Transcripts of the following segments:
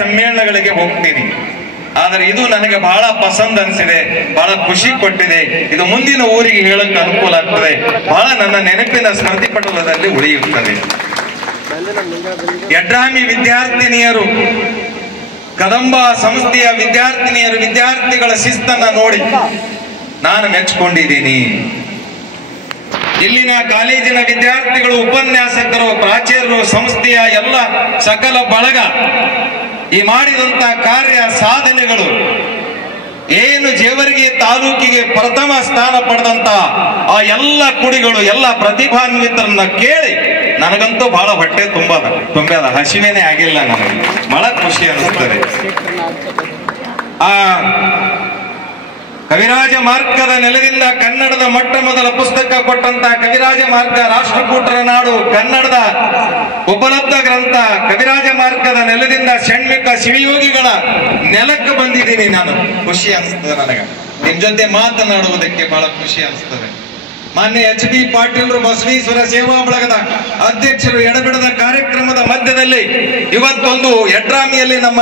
ಸಮ್ಮೇಳನಗಳಿಗೆ ಹೋಗ್ತೀನಿ. ಆದರೆ ಇದು ನನಗೆ ಬಹಳ ಪಸಂದ್ ಅನಿಸಿದೆ, ಬಹಳ ಖುಷಿ ಕೊಟ್ಟಿದೆ. ಇದು ಮುಂದಿನ ಊರಿಗೆ ಹೇಳಕ್ಕೆ ಅನುಕೂಲ ಆಗ್ತದೆ, ಬಹಳ ನನ್ನ ನೆನಪಿನ ಸ್ಮೃತಿ ಪಟಲದಲ್ಲಿ ಉಳಿಯುತ್ತದೆ. ಯಡ್ರಾಮಿ ವಿದ್ಯಾರ್ಥಿನಿಯರು, ಕದಂಬ ಸಂಸ್ಥೆಯ ವಿದ್ಯಾರ್ಥಿಗಳ ಶಿಸ್ತನ್ನ ನೋಡಿ ನಾನು ಮೆಚ್ಚಿಕೊಂಡಿದ್ದೀನಿ. ಇಲ್ಲಿನ ಕಾಲೇಜಿನ ವಿದ್ಯಾರ್ಥಿಗಳು, ಉಪನ್ಯಾಸಕರು, ಪ್ರಾಚಾರ್ಯರು, ಸಂಸ್ಥೆಯ ಎಲ್ಲ ಸಕಲ ಬಳಗ ಈ ಮಾಡಿದಂತ ಕಾರ್ಯ ಸಾಧನೆಗಳು ಏನು ಜೇವರ್ಗಿ ತಾಲೂಕಿಗೆ ಪ್ರಥಮ ಸ್ಥಾನ ಪಡೆದಂತ ಆ ಎಲ್ಲ ಕುಡಿಗಳು, ಎಲ್ಲ ಪ್ರತಿಭಾನ್ವಿತರನ್ನ ಕೇಳಿ ನನಗಂತೂ ಬಹಳ ಹೊಟ್ಟೆ ತುಂಬ್ಯದ, ಹಸಿವೇನೆ ಆಗಿಲ್ಲ. ನನಗೆ ಬಹಳ ಖುಷಿ ಅನಿಸ್ತದೆ. ಆ ಕವಿರಾಜ ಮಾರ್ಗದ ನೆಲದಿಂದ ಕನ್ನಡದ ಮೊಟ್ಟ ಮೊದಲ ಪುಸ್ತಕ ಕೊಟ್ಟಂತ ಕವಿರಾಜ ಮಾರ್ಗ, ರಾಷ್ಟ್ರಕೂಟರ ನಾಡು, ಕನ್ನಡದ ಉಪಲಬ್ಧ ಗ್ರಂಥ ಕವಿರಾಜ ಮಾರ್ಗದ ನೆಲದಿಂದ ಷಣ್ಮಿಕ ಶಿವಯೋಗಿಗಳ ನೆಲಕ್ಕೆ ಬಂದಿದ್ದೀನಿ ನಾನು. ಖುಷಿ ಅನಿಸ್ತದೆ ನನಗೆ, ನಿಮ್ ಜೊತೆ ಮಾತನಾಡುವುದಕ್ಕೆ ಬಹಳ ಖುಷಿ ಅನಿಸ್ತದೆ. ಮಾನ್ಯ ಎಚ್.ಬಿ. ಪಾಟೀಲರು, ಬಸವೇಶ್ವರ ಸೇವಾ ಬಳಗದ ಅಧ್ಯಕ್ಷರು, ಎಡಬಿಡದ ಕಾರ್ಯಕ್ರಮದ ಮಧ್ಯದಲ್ಲಿ ಇವತ್ತೊಂದು ಯಡ್ರಾಮಿಯಲ್ಲಿ ನಮ್ಮ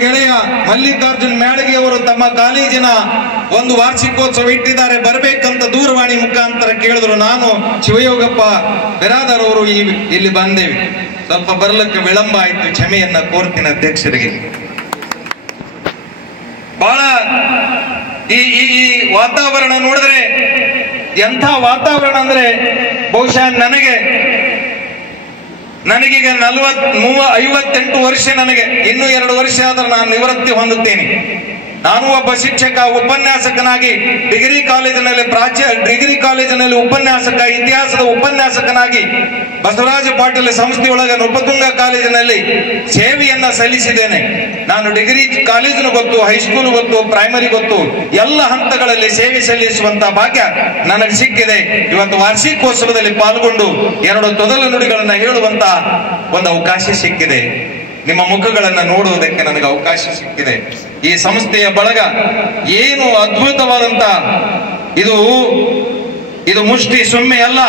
ಗೆಳೆಯ ಮಲ್ಲಿಕಾರ್ಜುನ್ ಮ್ಯಾಳಗಿ ಅವರು ತಮ್ಮ ಕಾಲೇಜಿನ ಒಂದು ವಾರ್ಷಿಕೋತ್ಸವ ಇಟ್ಟಿದ್ದಾರೆ, ಬರಬೇಕಂತ ದೂರವಾಣಿ ಮುಖಾಂತರ ಕೇಳಿದ್ರು. ನಾನು ಶಿವಯೋಗಪ್ಪ ಬಿರಾದರ್ ಅವರು ಇಲ್ಲಿ ಬಂದೇವಿ, ಸ್ವಲ್ಪ ಬರ್ಲಿಕ್ಕೆ ವಿಳಂಬ ಆಯ್ತು, ಕ್ಷಮೆಯನ್ನ ಕೋರ್ತೀನಿ ಅಧ್ಯಕ್ಷರಿಗೆ. ಬಹಳ ಈ ವಾತಾವರಣ ನೋಡಿದ್ರೆ ಎಂಥ ವಾತಾವರಣ ಅಂದ್ರೆ ಬಹುಶಃ ನನಗೀಗ 58 ವರ್ಷ, ನನಗೆ ಇನ್ನೂ 2 ವರ್ಷ ಆದ್ರೆ ನಾನು ನಿವೃತ್ತಿ ಹೊಂದುತ್ತೇನೆ. ನಾನು ಒಬ್ಬ ಶಿಕ್ಷಕ, ಉಪನ್ಯಾಸಕನಾಗಿ ಡಿಗ್ರಿ ಕಾಲೇಜಿನಲ್ಲಿ ಉಪನ್ಯಾಸಕ, ಇತಿಹಾಸದ ಉಪನ್ಯಾಸಕನಾಗಿ ಬಸವರಾಜ ಪಾಟೀಲ್ ಸಂಸ್ಥೆಯೊಳಗೆ ನೃಪತುಂಗ ಕಾಲೇಜಿನಲ್ಲಿ ಸೇವೆಯನ್ನ ಸಲ್ಲಿಸಿದ್ದೇನೆ. ನಾನು ಡಿಗ್ರಿ ಕಾಲೇಜಿನ ಗೊತ್ತು, ಹೈಸ್ಕೂಲ್ ಗೊತ್ತು, ಪ್ರೈಮರಿ ಗೊತ್ತು, ಎಲ್ಲ ಹಂತಗಳಲ್ಲಿ ಸೇವೆ ಸಲ್ಲಿಸುವಂತ ಭಾಗ್ಯ ನನಗೆ ಸಿಕ್ಕಿದೆ. ಇವತ್ತು ವಾರ್ಷಿಕೋತ್ಸವದಲ್ಲಿ ಪಾಲ್ಗೊಂಡು 2 ತೊದಲ ನುಡಿಗಳನ್ನ ಹೇಳುವಂತ ಒಂದು ಅವಕಾಶ ಸಿಕ್ಕಿದೆ. ನಿಮ್ಮ ಮುಖಗಳನ್ನ ನೋಡುವುದಕ್ಕೆ ನನಗೆ ಅವಕಾಶ ಸಿಕ್ಕಿದೆ. ಈ ಸಂಸ್ಥೆಯ ಬಳಗ ಏನು ಅದ್ಭುತವಾದಂತ, ಇದು ಮುಷ್ಟಿ ಸುಮ್ಮೆ ಅಲ್ಲ.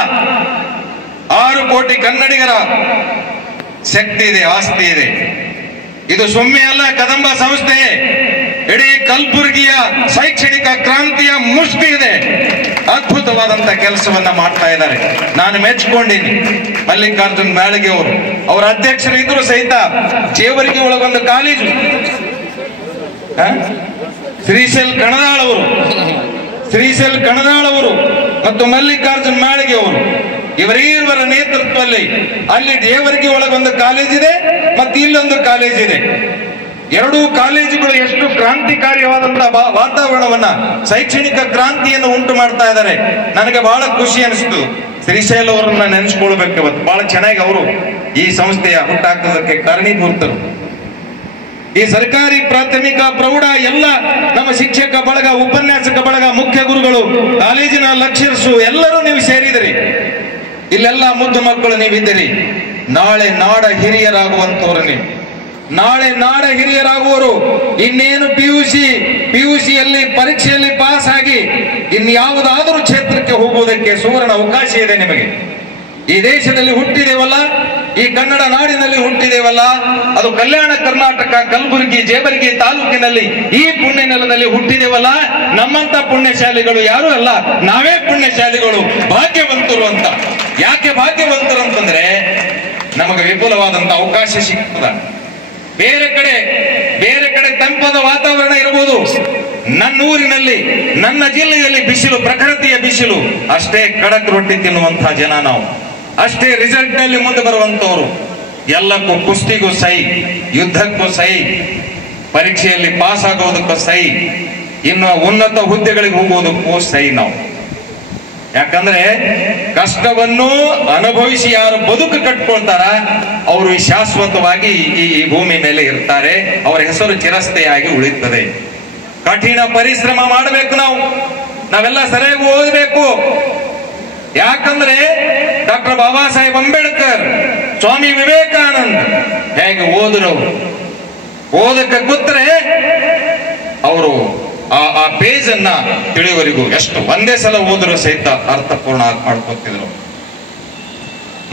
6 ಕೋಟಿ ಕನ್ನಡಿಗರ ಶಕ್ತಿ ಇದೆ, ಆಸ್ತಿ ಇದೆ. ಇದು ಸುಮ್ಮೆ ಅಲ್ಲ, ಕದಂಬ ಸಂಸ್ಥೆ ಇಡೀ ಕಲಬುರಗಿಯ ಶೈಕ್ಷಣಿಕ ಕ್ರಾಂತಿಯ ಮುಷ್ಟಿ ಇದೆ. ಅದ್ಭುತವಾದಂತ ಕೆಲಸವನ್ನ ಮಾಡ್ತಾ ಇದ್ದಾರೆ. ನಾನು ಮೆಚ್ಚಿಕೊಂಡಿನಿ. ಮಲ್ಲಿಕಾರ್ಜುನ್ ಮ್ಯಾಳಗಿ ಅವರ ಅಧ್ಯಕ್ಷರು ಇದ್ರು ಸಹಿತ ಜೇವರ್ಗಿ ಒಳಗೊಂದು ಕಾಲೇಜು, ಶ್ರೀಶೈಲ್ ಕಣದಾಳ್ ಅವರು ಮತ್ತು ಮಲ್ಲಿಕಾರ್ಜುನ್ ಮ್ಯಾಳಗಿ ಅವರು ಇವರ ನೇತೃತ್ವದಲ್ಲಿ ಅಲ್ಲಿ ಜೇವರ್ಗಿ ಒಳಗೊಂದು ಕಾಲೇಜ್ ಇದೆ ಮತ್ತು ಇಲ್ಲೊಂದು ಕಾಲೇಜ್ ಇದೆ. 2 ಕಾಲೇಜುಗಳು ಎಷ್ಟು ಕ್ರಾಂತಿಕಾರಿಯಾದಂತಹ ವಾತಾವರಣವನ್ನ, ಶೈಕ್ಷಣಿಕ ಕ್ರಾಂತಿಯನ್ನು ಉಂಟು ಮಾಡ್ತಾ ಇದ್ದಾರೆ. ನನಗೆ ಬಹಳ ಖುಷಿ ಅನಿಸ್ತು. ಶ್ರೀಶೈಲ್ ಅವರನ್ನ ನೆನೆಸ್ಕೊಳ್ಬೇಕು. ಇವತ್ತು ಬಹಳ ಚೆನ್ನಾಗಿ ಅವರು ಈ ಸಂಸ್ಥೆಯ ಹುಟ್ಟಾಕೋದಕ್ಕೆ ಕಾರಣೀಭೂತರು. ಈ ಸರ್ಕಾರಿ ಪ್ರಾಥಮಿಕ ಪ್ರೌಢ ಎಲ್ಲ ನಮ್ಮ ಶಿಕ್ಷಕ ಬಳಗ, ಉಪನ್ಯಾಸಕ ಬಳಗ, ಮುಖ್ಯ ಗುರುಗಳು, ಕಾಲೇಜಿನ ಲೆಕ್ಚರ್ಸು ಎಲ್ಲರೂ ನೀವು ಸೇರಿದಿರಿ. ಇಲ್ಲೆಲ್ಲ ಮುದ್ದು ಮಕ್ಕಳು ನೀವಿದ್ದೀರಿ. ನಾಳೆ ನಾಡ ಹಿರಿಯರಾಗುವಂತವ್ರು ನೀವು. ನಾಳೆ ನಾಡ ಹಿರಿಯರಾಗುವರು. ಇನ್ನೇನು ಪಿಯುಸಿಯಲ್ಲಿ ಪರೀಕ್ಷೆಯಲ್ಲಿ ಪಾಸ್ ಆಗಿ ಇನ್ಯಾವುದಾದರೂ ಕ್ಷೇತ್ರಕ್ಕೆ ಹೋಗುವುದಕ್ಕೆ ಸುವರ್ಣ ಅವಕಾಶ ಇದೆ ನಿಮಗೆ. ಈ ದೇಶದಲ್ಲಿ ಹುಟ್ಟಿದೇವಲ್ಲ, ಈ ಕನ್ನಡ ನಾಡಿನಲ್ಲಿ ಹುಟ್ಟಿದೇವಲ್ಲ, ಅದು ಕಲ್ಯಾಣ ಕರ್ನಾಟಕ ಕಲಬುರಗಿ ಜೇವರ್ಗಿ ತಾಲೂಕಿನಲ್ಲಿ ಈ ಪುಣ್ಯ ನೆಲದಲ್ಲಿ ಹುಟ್ಟಿದೇವಲ್ಲ. ನಮ್ಮಂತ ಪುಣ್ಯಶಾಲಿಗಳು ಯಾರು ಅಲ್ಲ, ನಾವೇ ಪುಣ್ಯಶಾಲಿಗಳು, ಭಾಗ್ಯವಂತರು ಅಂತ. ಯಾಕೆ ಭಾಗ್ಯವಂತರು ಅಂತಂದ್ರೆ ನಮಗೆ ವಿಪುಲವಾದಂತ ಅವಕಾಶ ಸಿಗ್ತದ. ಬೇರೆ ಕಡೆ ತಂಪಾದ ವಾತಾವರಣ ಇರಬಹುದು. ನನ್ನ ಊರಿನಲ್ಲಿ, ನನ್ನ ಜಿಲ್ಲೆಯಲ್ಲಿ ಬಿಸಿಲು, ಪ್ರಕೃತಿಯ ಬಿಸಿಲು. ಅಷ್ಟೇ ಕಡಕ್ ರೊಟ್ಟಿ ತಿನ್ನುವಂತಹ ಜನ ನಾವು, ಅಷ್ಟೇ ರಿಸಲ್ಟ್ ನಲ್ಲಿ ಮುಂದೆ ಬರುವಂತವ್ರು. ಎಲ್ಲಕ್ಕೂ ಕುಸ್ತಿಗೂ ಸೈ, ಯುದ್ಧಕ್ಕೂ ಸೈ, ಪರೀಕ್ಷೆಯಲ್ಲಿ ಪಾಸ್ ಆಗೋದಕ್ಕೂ ಸೈ, ಇನ್ನು ಉನ್ನತ ಹುದ್ದೆಗಳಿಗೆ ಹೋಗೋದಕ್ಕೂ ಸೈ ನಾವು. ಯಾಕಂದ್ರೆ ಕಷ್ಟವನ್ನು ಅನುಭವಿಸಿ ಯಾರು ಬದುಕು ಕಟ್ಕೊಳ್ತಾರ ಅವರು ಶಾಶ್ವತವಾಗಿ ಈ ಭೂಮಿ ಮೇಲೆ ಇರ್ತಾರೆ. ಅವರ ಹೆಸರು ಚಿರಸ್ಥೆಯಾಗಿ ಉಳಿಯುತ್ತದೆ. ಕಠಿಣ ಪರಿಶ್ರಮ ಮಾಡಬೇಕು. ನಾವೆಲ್ಲ ಸರಿಯಾಗಿ ಓದಬೇಕು. ಯಾಕಂದ್ರೆ ಡಾಕ್ಟರ್ ಬಾಬಾ ಸಾಹೇಬ್ ಅಂಬೇಡ್ಕರ್, ಸ್ವಾಮಿ ವಿವೇಕಾನಂದ ಹೇಗೆ ಓದರು, ಓದಕ್ಕೆ ಕೂತ್ರೆ ಅವರು ಆ ಪೇಜ್ ಅನ್ನ ತಿಳಿಯವರೆಗೂ ಎಷ್ಟು ಒಂದೇ ಸಲ ಓದರೂ ಸಹಿತ ಅರ್ಥಪೂರ್ಣ ಮಾಡ್ಕೊತಿದ್ರು.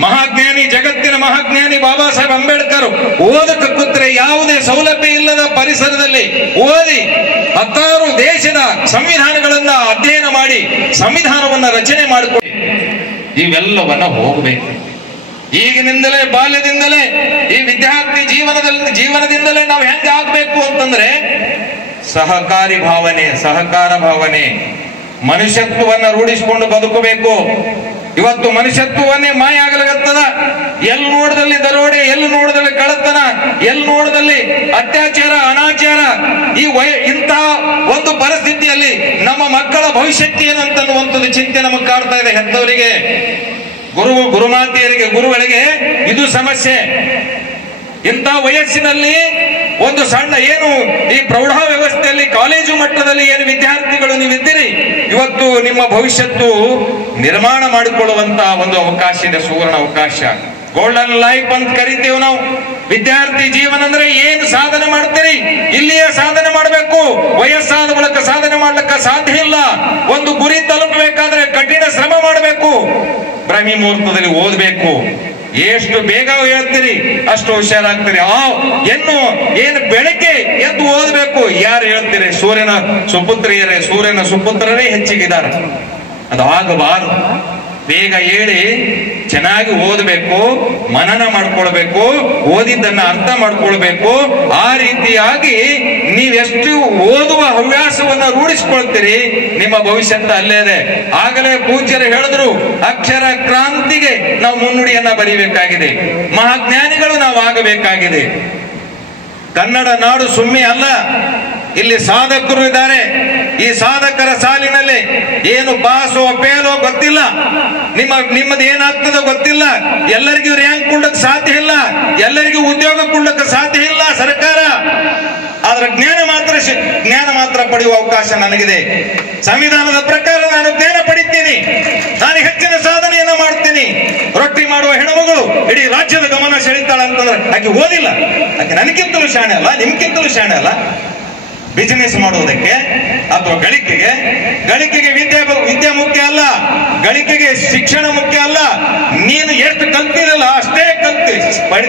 ಮಹಾಜ್ಞಾನಿ, ಜಗತ್ತಿನ ಮಹಾಜ್ಞಾನಿ ಬಾಬಾ ಸಾಹೇಬ್ ಅಂಬೇಡ್ಕರ್ ಓದಕ್ಕೆ ಕೂತ್ರೆ ಯಾವುದೇ ಸೌಲಭ್ಯ ಇಲ್ಲದ ಪರಿಸರದಲ್ಲಿ ಓದಿ 16 ದೇಶದ ಸಂವಿಧಾನಗಳನ್ನ ಅಧ್ಯಯನ ಮಾಡಿ ಸಂವಿಧಾನವನ್ನ ರಚನೆ ಮಾಡಿಕೊಂಡು ಇವೆಲ್ಲವನ್ನ ಹೋಗಬೇಕು. ಈಗಿನಿಂದಲೇ, ಬಾಲ್ಯದಿಂದಲೇ, ಈ ವಿದ್ಯಾರ್ಥಿ ಜೀವನದಿಂದಲೇ ನಾವು ಹೆಂಗೆ ಆಗ್ಬೇಕು ಅಂತಂದ್ರೆ ಸಹಕಾರಿ ಭಾವನೆ, ಸಹಕಾರ ಭಾವನೆ, ಮನುಷ್ಯತ್ವವನ್ನ ರೂಢಿಸಿಕೊಂಡು ಬದುಕಬೇಕು. ಇವತ್ತು ಮನುಷ್ಯತ್ವವನ್ನೇ ಮಾಯ ಆಗಲಾಗತ್ತದ. ಎಲ್ಲಿ ನೋಡದಲ್ಲಿ ದರೋಡೆ, ಎಲ್ಲಿ ನೋಡದಲ್ಲಿ ಕಳ್ಳತನ, ಎಲ್ಲಿ ನೋಡದಲ್ಲಿ ಅತ್ಯಾಚಾರ, ಅನಾಚಾರ. ಇಂತಹ ಒಂದು ಪರಿಸ್ಥಿತಿಯಲ್ಲಿ ನಮ್ಮ ಮಕ್ಕಳ ಭವಿಷ್ಯಕ್ಕೆ ಏನಂತನ್ನುವಂಥದ್ದು ಚಿಂತೆ ನಮಗೆ ಕಾಡ್ತಾ ಇದೆ. ಹೆತ್ತವರಿಗೆ, ಗುರುಮಾತೆಯರಿಗೆ, ಗುರುಗಳಿಗೆ ಇದು ಸಮಸ್ಯೆ. ಇಂಥ ವಯಸ್ಸಿನಲ್ಲಿ ಒಂದು ಸಣ್ಣ ಏನು ಈ ಪ್ರೌಢ ವ್ಯವಸ್ಥೆಯಲ್ಲಿ ಕಾಲೇಜು ಮಟ್ಟದಲ್ಲಿ ಏನು ವಿದ್ಯಾರ್ಥಿಗಳು ನೀವಿದ್ದೀರಿ, ಇವತ್ತು ನಿಮ್ಮ ಭವಿಷ್ಯತ್ತು ನಿರ್ಮಾಣ ಮಾಡಿಕೊಳ್ಳುವಂತ ಒಂದು ಅವಕಾಶ ಇದೆ, ಸುವರ್ಣ ಅವಕಾಶ, ಗೋಲ್ಡನ್ ಲೈಫ್ ಅಂತ ಕರಿತೇವೆ ನಾವು. ವಿದ್ಯಾರ್ಥಿ ಜೀವನ ಅಂದ್ರೆ ಏನು ಸಾಧನೆ ಮಾಡ್ತೀರಿ, ಇಲ್ಲಿಯೇ ಸಾಧನೆ ಮಾಡಬೇಕು. ವಯಸ್ಸಾದ ಮೂಲಕ ಸಾಧನೆ ಮಾಡ್ಲಿಕ್ಕೆ ಸಾಧ್ಯ ಇಲ್ಲ. ಒಂದು ಗುರಿ ತಲುಪಬೇಕಾದ್ರೆ ಕಠಿಣ ಶ್ರಮ ಮಾಡಬೇಕು. ಬ್ರಹ್ಮಿ ಮುಹೂರ್ತದಲ್ಲಿ ಓದಬೇಕು. ಎಷ್ಟು ಬೇಗ ಹೇಳ್ತೀರಿ ಅಷ್ಟು ಹುಷಾರಾಗ್ತೀರಿ. ಏನು ಬೆಳಗ್ಗೆ ಎದ್ದು ಓದಬೇಕು. ಯಾರು ಹೇಳ್ತೀರಿ? ಸೂರ್ಯನ ಸುಪುತ್ರಿಯರೇ, ಸೂರ್ಯನ ಸುಪುತ್ರರೇ ಹೆಚ್ಚಿಗಿದ್ದಾರೆ. ಅದು ಆಗಬಾರದು. ಬೇಗ ಹೇಳಿ ಚೆನ್ನಾಗಿ ಓದಬೇಕು, ಮನನ ಮಾಡ್ಕೊಳ್ಬೇಕು, ಓದಿದ್ದನ್ನ ಅರ್ಥ ಮಾಡ್ಕೊಳ್ಬೇಕು. ಆ ರೀತಿಯಾಗಿ ನೀವೆಷ್ಟು ಓದುವ ಹವ್ಯಾಸವನ್ನ ರೂಢಿಸ್ಕೊಳ್ತೀರಿ, ನಿಮ್ಮ ಭವಿಷ್ಯತ್ತ ಅಲ್ಲೇ ಇದೆ. ಆಗಲೇ ಪೂಜ್ಯರು ಹೇಳಿದ್ರು, ಅಕ್ಷರ ಕ್ರಾಂತಿಗೆ ನಾವು ಮುನ್ನುಡಿಯನ್ನ ಬರೀಬೇಕಾಗಿದೆ. ಮಹಾಜ್ಞಾನಿಗಳು ನಾವು ಆಗಬೇಕಾಗಿದೆ. ಕನ್ನಡ ನಾಡು ಸುಮ್ಮನೆ ಅಲ್ಲ, ಇಲ್ಲಿ ಸಾಧಕರು ಇದ್ದಾರೆ. ಈ ಸಾಧಕರ ಸಾಲಿನಲ್ಲಿ ಏನು ಪಾಸೋ ಫೇಲೋ ಗೊತ್ತಿಲ್ಲ, ನಿಮ್ಮದು ಏನಾಗ್ತದೋ ಗೊತ್ತಿಲ್ಲ. ಎಲ್ಲರಿಗೂ ರ್ಯಾಂಕ್ ಕೊಡ್ಲಿಕ್ಕೆ ಸಾಧ್ಯ ಇಲ್ಲ, ಎಲ್ಲರಿಗೂ ಉದ್ಯೋಗ ಕೊಡ್ಲಿಕ್ಕೆ ಸಾಧ್ಯ ಇಲ್ಲ ಸರ್ಕಾರ. ಆದ್ರೆ ಜ್ಞಾನ ಮಾತ್ರ ಪಡೆಯುವ ಅವಕಾಶ ನನಗಿದೆ. ಸಂವಿಧಾನದ ಪ್ರಕಾರ ನಾನು ಜ್ಞಾನ ಪಡಿತೀನಿ, ನಾನು ಹೆಚ್ಚಿನ ಸಾಧನೆಯನ್ನ ಮಾಡ್ತೀನಿ. ರೊಟ್ಟಿ ಮಾಡುವ ಹೆಣ್ಣುಮಗಳು ಇಡೀ ರಾಜ್ಯದ ಗಮನ ಸೆಳೀತಾಳ ಅಂತಂದ್ರೆ ಆಕೆ ಓದಿಲ್ಲ, ಆಕೆ ನನಗಿಂತಲೂ ಶಾಣೆ ಅಲ್ಲ, ನಿಮ್ಗಿಂತಲೂ ಶಾಣೆ ಅಲ್ಲ. ಬಿಸಿನೆಸ್ ಮಾಡುವುದಕ್ಕೆ ಅಥವಾ ಗಳಿಕೆಗೆ ವಿದ್ಯೆ ಮುಖ್ಯ ಅಲ್ಲ, ಗಳಿಕೆಗೆ ಶಿಕ್ಷಣ ಮುಖ್ಯ ಅಲ್ಲ. ನೀನು ಎಷ್ಟು ಕಲ್ತಿರಲ್ಲ ಅಷ್ಟೇ ಕಲ್ತಿ,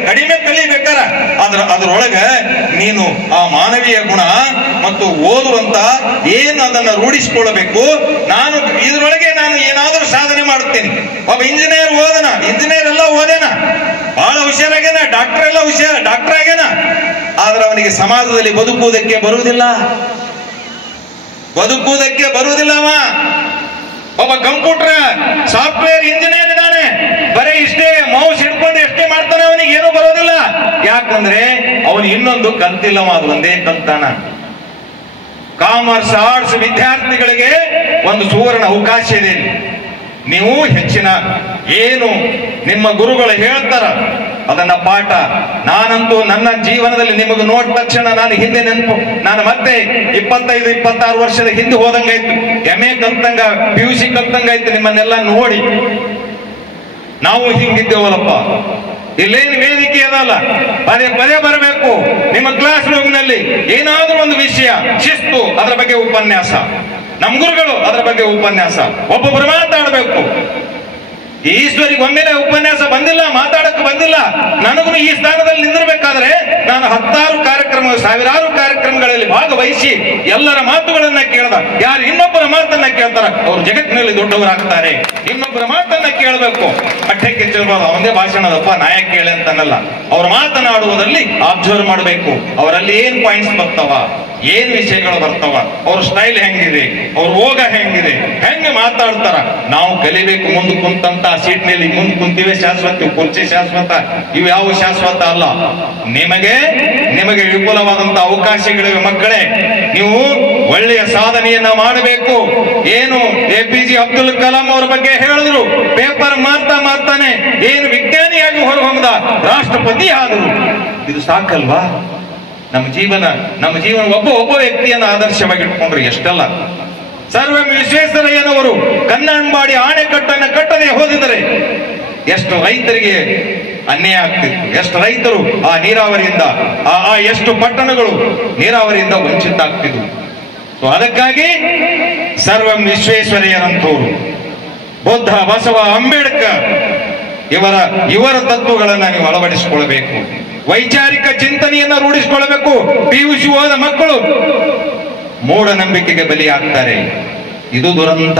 ಕಡಿಮೆ ಕಲಿಬೇಕಾರ ಅದ್ರೊಳಗೆ ನೀನು ಆ ಮಾನವೀಯ ಗುಣ ಮತ್ತು ಓದುವಂತ ಏನು ಅದನ್ನ ರೂಢಿಸಿಕೊಳ್ಳಬೇಕು. ಇದ್ರೊಳಗೆ ನಾನು ಏನಾದ್ರೂ ಸಾಧನೆ ಮಾಡುತ್ತೇನೆ. ಒಬ್ಬ ಇಂಜಿನಿಯರ್ ಎಲ್ಲ ಓದೇನ, ಬಹಳ ಹುಷಾರಾಗ್ಯಾನ, ಡಾಕ್ಟರ್ ಆಗ್ಯಾನ. ಆದ್ರೆ ಅವನಿಗೆ ಸಮಾಜದಲ್ಲಿ ಬದುಕುವುದಕ್ಕೆ ಬರುವುದಿಲ್ಲ. ಅವ ಒಬ್ಬ ಕಂಪ್ಯೂಟರ್ ಸಾಫ್ಟ್ವೇರ್ ಇಂಜಿನಿಯರ್ ಇದ್ದಾನೆ, ಬರೀ ಇಷ್ಟೇ ಮೌಸ್ ಹಿಡ್ಕೊಂಡು ಎಷ್ಟೇ ಮಾಡ್ತಾನೆ, ಅವನಿಗೆ ಏನೂ ಬರೋದಿಲ್ಲ. ಯಾಕಂದ್ರೆ ಅವನು ಇನ್ನೊಂದು ಕಲ್ತಿಲ್ಲವ, ಅದು ಒಂದೇ ಕಲ್ತಾನ. ಕಾಮರ್ಸ್, ಆರ್ಟ್ಸ್ ವಿದ್ಯಾರ್ಥಿಗಳಿಗೆ ಒಂದು ಸುವರ್ಣ ಅವಕಾಶ ಇದೆ. ನೀವು ಹೆಚ್ಚಿನ ಏನು ನಿಮ್ಮ ಗುರುಗಳು ಹೇಳ್ತಾರ ಅದನ್ನ ಪಾಠ. ನಾನಂತೂ ನನ್ನ ಜೀವನದಲ್ಲಿ ನಿಮಗೆ ನೋಡಿದ ತಕ್ಷಣ ನಾನು ಹಿಂದೆ ನೆನಪು, ನಾನು ಮತ್ತೆ 25-26 ವರ್ಷದ ಹಿಂದೆ ಹೋದಂಗಾಯ್ತು. MA ಕಲ್ತಂಗ, PUC ಕಲ್ತಂಗಾಯ್ತು. ನಿಮ್ಮನ್ನೆಲ್ಲ ನೋಡಿ ನಾವು ಹಿಂಗಿದ್ದೇವಲ್ಲಪ್ಪ. ಇಲ್ಲೇನು ವೇದಿಕೆ ಅದಲ್ಲ, ಪದೇ ಬರಬೇಕು. ನಿಮ್ಮ ಕ್ಲಾಸ್ ರೂಮ್ನಲ್ಲಿ ಏನಾದ್ರೂ ಒಂದು ವಿಷಯ, ಶಿಸ್ತು, ಅದರ ಬಗ್ಗೆ ಉಪನ್ಯಾಸ, ನಮ್ಮ ಗುರುಗಳು ಅದರ ಬಗ್ಗೆ ಉಪನ್ಯಾಸ, ಒಬ್ಬೊಬ್ಬರು ಮಾತಾಡಬೇಕು. ಈಶ್ವರಿಗೆ ಒಮ್ಮೆಲೆ ಉಪನ್ಯಾಸ ಬಂದಿಲ್ಲ, ಮಾತಾಡಕ್ಕೆ ಬಂದಿಲ್ಲ. ನನಗೂ ಈ ಸ್ಥಾನದಲ್ಲಿ ನಿಂದಿರಬೇಕಾದ್ರೆ ನಾನು 10 ಕಾರ್ಯಕ್ರಮ, 1000 ಕಾರ್ಯಕ್ರಮಗಳಲ್ಲಿ ಭಾಗವಹಿಸಿ ಎಲ್ಲರ ಮಾತುಗಳನ್ನ ಕೇಳ್ದ. ಯಾರು ಇನ್ನೊಬ್ಬರ ಮಾತನ್ನ ಕೇಳ್ತಾರ ಅವ್ರು ಜಗತ್ತಿನಲ್ಲಿ ದೊಡ್ಡವರಾಗ್ತಾರೆ. ಇನ್ನೊಬ್ಬರ ಮಾತನ್ನ ಕೇಳಬೇಕು, ಅಟ್ಟಕ್ಕೆ ಚೆಲ್ಬಾರ್ದು. ಅವನೇ ಭಾಷಣದಪ್ಪ ನಾಯಕ ಕೇಳಿ ಅಂತನಲ್ಲ, ಅವ್ರು ಮಾತನಾಡುವುದರಲ್ಲಿ ಅಬ್ಸರ್ವ್ ಮಾಡಬೇಕು. ಅವರಲ್ಲಿ ಏನ್ ಪಾಯಿಂಟ್ಸ್ ಬರ್ತಾವ, ಏನ್ ವಿಷಯಗಳು ಬರ್ತಾವ, ಅವ್ರ ಸ್ಟೈಲ್ ಹೆಂಗಿದೆ, ಅವ್ರ ಹೋಗ ಹೆಂಗಿದೆ, ಹೆಂಗೆ ಮಾತಾಡ್ತಾರ, ನಾವು ಕಲಿಬೇಕು. ಮುಂದೆ ಕುಂತಂತ ಸೀಟ್ನಲ್ಲಿ ಮುಂದೆ ಕುಂತೀವಿ ಶಾಶ್ವತ, ಕುರ್ಚಿ ಶಾಶ್ವತ, ಇವು ಯಾವ ಶಾಶ್ವತ ಅಲ್ಲ. ನಿಮಗೆ ವಿಪುಲವಾದಂತ ಅವಕಾಶಗಳಿವೆ ಮಕ್ಕಳೇ. ನೀವು ಒಳ್ಳೆಯ ಸಾಧನೆಯನ್ನ ಮಾಡಬೇಕು. ಏನು APJ ಅಬ್ದುಲ್ ಕಲಾಂ ಅವರ ಬಗ್ಗೆ ಹೇಳಿದ್ರು, ಪೇಪರ್ ಮಾಡ್ತಾನೆ ಏನು ವಿಜ್ಞಾನಿಯಾಗಿ ಹೊರಹೊಮ್ಮದ, ರಾಷ್ಟ್ರಪತಿ ಆದರು. ಇದು ಸಾಕಲ್ವಾ? ನಮ್ಮ ಜೀವನ ಒಬ್ಬ ವ್ಯಕ್ತಿಯನ್ನು ಆದರ್ಶವಾಗಿ ಇಟ್ಕೊಂಡ್ರೆ ಎಷ್ಟಲ್ಲ. ಸರ್ ಎಂ ವಿಶ್ವೇಶ್ವರಯ್ಯನವರು ಕನ್ನಂಬಾಡಿ ಆಣೆಕಟ್ಟನ್ನು ಕಟ್ಟದೆ ಹೋದಿದರೆ ಎಷ್ಟು ರೈತರಿಗೆ ಅನ್ಯಾಯ ಆಗ್ತಿತ್ತು, ಎಷ್ಟು ರೈತರು ಆ ನೀರಾವರಿಯಿಂದ, ಎಷ್ಟು ಪಟ್ಟಣಗಳು ನೀರಾವರಿಯಿಂದ ವಂಚಿತ ಆಗ್ತಿದ್ವು. ಸೊ ಅದಕ್ಕಾಗಿ ಸರ್ ಎಂ ವಿಶ್ವೇಶ್ವರಯ್ಯನಂತವರು, ಬುದ್ಧ, ಬಸವ, ಅಂಬೇಡ್ಕರ್ ಇವರ ತತ್ವಗಳನ್ನ ನೀವು ಅಳವಡಿಸಿಕೊಳ್ಳಬೇಕು. ವೈಚಾರಿಕ ಚಿಂತನೆಯನ್ನ ರೂಢಿಸಿಕೊಳ್ಳಬೇಕು. PUC ಹೋದ ಮಕ್ಕಳು ಮೂಢನಂಬಿಕೆಗೆ ಬಲಿಯಾಗ್ತಾರೆ. ಇದು ದುರಂತ.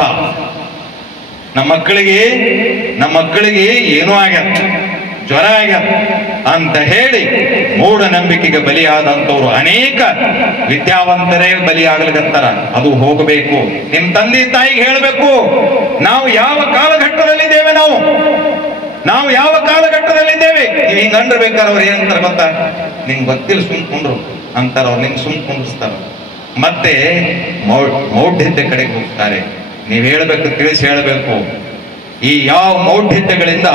ನಮ್ಮ ಮಕ್ಕಳಿಗೆ ಏನೂ ಆಗ್ಯಾದ, ಜ್ವರ ಆಗ್ಯಾದ ಅಂತ ಹೇಳಿ ಮೂಢನಂಬಿಕೆಗೆ ಬಲಿಯಾದಂಥವ್ರು ಅನೇಕ ವಿದ್ಯಾವಂತರೇ ಬಲಿಯಾಗಲಿಕತ್ತಾರ. ಅದು ಹೋಗಬೇಕು. ನಿಮ್ ತಂದೆ ತಾಯಿಗೆ ಹೇಳಬೇಕು, ನಾವು ಯಾವ ಕಾಲಘಟ್ಟದಲ್ಲಿದ್ದೇವೆ, ನಾವು ಯಾವ ಕಾಲಘಟ್ಟದಲ್ಲಿದ್ದೇವೆ. ನೀವು ಹಿಂಗ ಅಂದ್ರಬೇಕಾದ್ರೆ ಅವ್ರು ಏನಂತಾರೆ ಗೊತ್ತಾ? ನಿಂಗೆ ಗೊತ್ತಿಲ್ಲ ಸುಮ್ಕೊಂಡ್ರು ಅಂತಾರ. ಅವ್ರು ನಿಮ್ಗೆ ಕುಂಡಿಸ್ತಾರ. ಮತ್ತೆ ಮೌಢ್ಯತೆ ಕಡೆಗೆ ಹೋಗ್ತಾರೆ. ನೀವು ಹೇಳ್ಬೇಕು, ತಿಳಿಸಿ ಹೇಳಬೇಕು. ಈ ಯಾವ ಮೌಢ್ಯತೆಗಳಿಂದ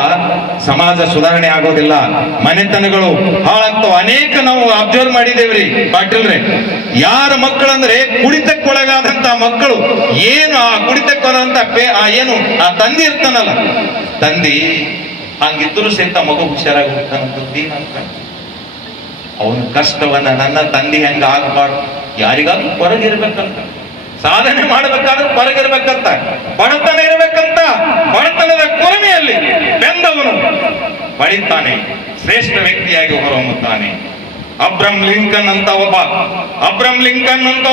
ಸಮಾಜ ಸುಧಾರಣೆ ಆಗೋದಿಲ್ಲ. ಮನೆತನಗಳು ಹಾಳಾಗ್ತಾವ. ಅನೇಕ ನಾವು ಅಬ್ಸರ್ವ್ ಮಾಡಿದೇವ್ರಿ ಪಾಟೀಲ್ರೆ. ಯಾರ ಮಕ್ಕಳಂದ್ರೆ ಕುಡಿತಕ್ಕೊಳಗಾದಂತ ಮಕ್ಕಳು, ಏನು ಆ ಕುಡಿತಕ್ಕೊಳಂತ ಏನು ಆ ತಂದೆ ಇರ್ತಾನಲ್ಲ, ತಂದಿ ಹಂಗಿದ್ರು ಸಹಿತ ಮಗು ಹುಷಾರಾಗಿ ಹೋಗ್ತಾನಂತ. ಅವನ ಕಷ್ಟವನ್ನ ನನ್ನ ತಂದೆ ಹೆಂಗ ಆಗಬಾರ್ದು, ಯಾರಿಗಾದ್ರೂ ಹೊರಗಿರ್ಬೇಕಂತ, ಸಾಧನೆ ಮಾಡಬೇಕಾದ್ರೂ ಹೊರಗಿರ್ಬೇಕಂತ, ಬಡತನ ಇರಬೇಕಂತ, ಬಡತನದ ಕೊರಮೆಯಲ್ಲಿ ಬೆಂದವನು ಬಳಿತಾನೆ, ಶ್ರೇಷ್ಠ ವ್ಯಕ್ತಿಯಾಗಿ ಹೊರಹೊಮ್ಮುತ್ತಾನೆ. ಅಬ್ರಹಂ ಲಿಂಕನ್ ಅಂತ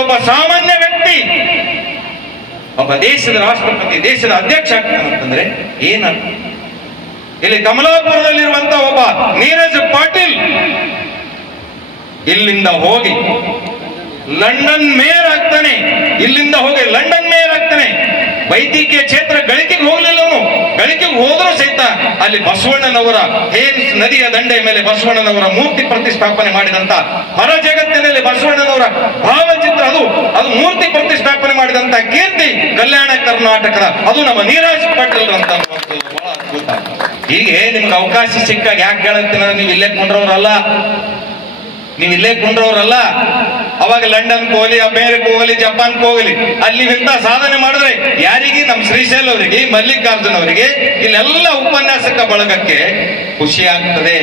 ಒಬ್ಬ ಸಾಮಾನ್ಯ ವ್ಯಕ್ತಿ, ಒಬ್ಬ ದೇಶದ ರಾಷ್ಟ್ರಪತಿ, ದೇಶದ ಅಧ್ಯಕ್ಷ ಆಗ್ತಾನಂತಂದ್ರೆ ಏನಂತ? ಇಲ್ಲಿ ಕಮಲಾಪುರದಲ್ಲಿರುವಂತ ಒಬ್ಬ ನೀರಜ್ ಪಾಟೀಲ್ ಇಲ್ಲಿಂದ ಹೋಗಿ ಲಂಡನ್ ಮೇಯರ್ ಆಗ್ತಾನೆ. ಇಲ್ಲಿಂದ ಹೋಗಿ ಲಂಡನ್ ಮೇಯರ್ ಆಗ್ತಾನೆ. ವೈದ್ಯಕೀಯ ಕ್ಷೇತ್ರ ಗಳಿಕೆಗೆ ಹೋಗ್ಲಿಲ್ಲ ಅವನು. ಗಳಿಕೆಗೆ ಹೋದ್ರೂ ಸಹಿತ ಅಲ್ಲಿ ಬಸವಣ್ಣನವರ ಹೇನ್ಸ್ ನದಿಯ ದಂಡೆಯ ಮೇಲೆ ಬಸವಣ್ಣನವರ ಮೂರ್ತಿ ಪ್ರತಿಷ್ಠಾಪನೆ ಮಾಡಿದಂತ, ಹೊರ ಜಗತ್ತಿನಲ್ಲಿ ಬಸವಣ್ಣನವರ ಭಾವಚಿತ್ರ ಅದು ಮೂರ್ತಿ ಪ್ರತಿಷ್ಠಾಪನೆ ಮಾಡಿದಂತ ಕೀರ್ತಿ ಕಲ್ಯಾಣ ಕರ್ನಾಟಕದ, ಅದು ನಮ್ಮ ನೀರಜ್ ಪಾಟೀಲ್ ಅಂತ ಬಹಳ ಅದ್ಭುತ. ಹೀಗೆ ನಿಮ್ಗೆ ಅವಕಾಶ ಸಿಕ್ಕಾಗ ಯಾಕೆ ಹೇಳುತ್ತೀನ, ನೀವು ಇಲ್ಲೇ ಕುಂಡ್ರವ್ರಲ್ಲ. ಅವಾಗ ಲಂಡನ್ ಹೋಗಲಿ, ಅಮೇರಿಕ ಹೋಗಲಿ, ಜಪಾನ್ ಹೋಗಲಿ, ಅಲ್ಲಿ ಇಂಥ ಸಾಧನೆ ಮಾಡಿದ್ರೆ ಯಾರಿಗೆ? ನಮ್ಮ ಶ್ರೀಶೈಲ್ ಅವರಿಗೆ, ಮಲ್ಲಿಕಾರ್ಜುನ್ ಅವರಿಗೆ, ಇಲ್ಲೆಲ್ಲ ಉಪನ್ಯಾಸಕ ಬಳಗಕ್ಕೆ ಖುಷಿ ಆಗ್ತದೆ.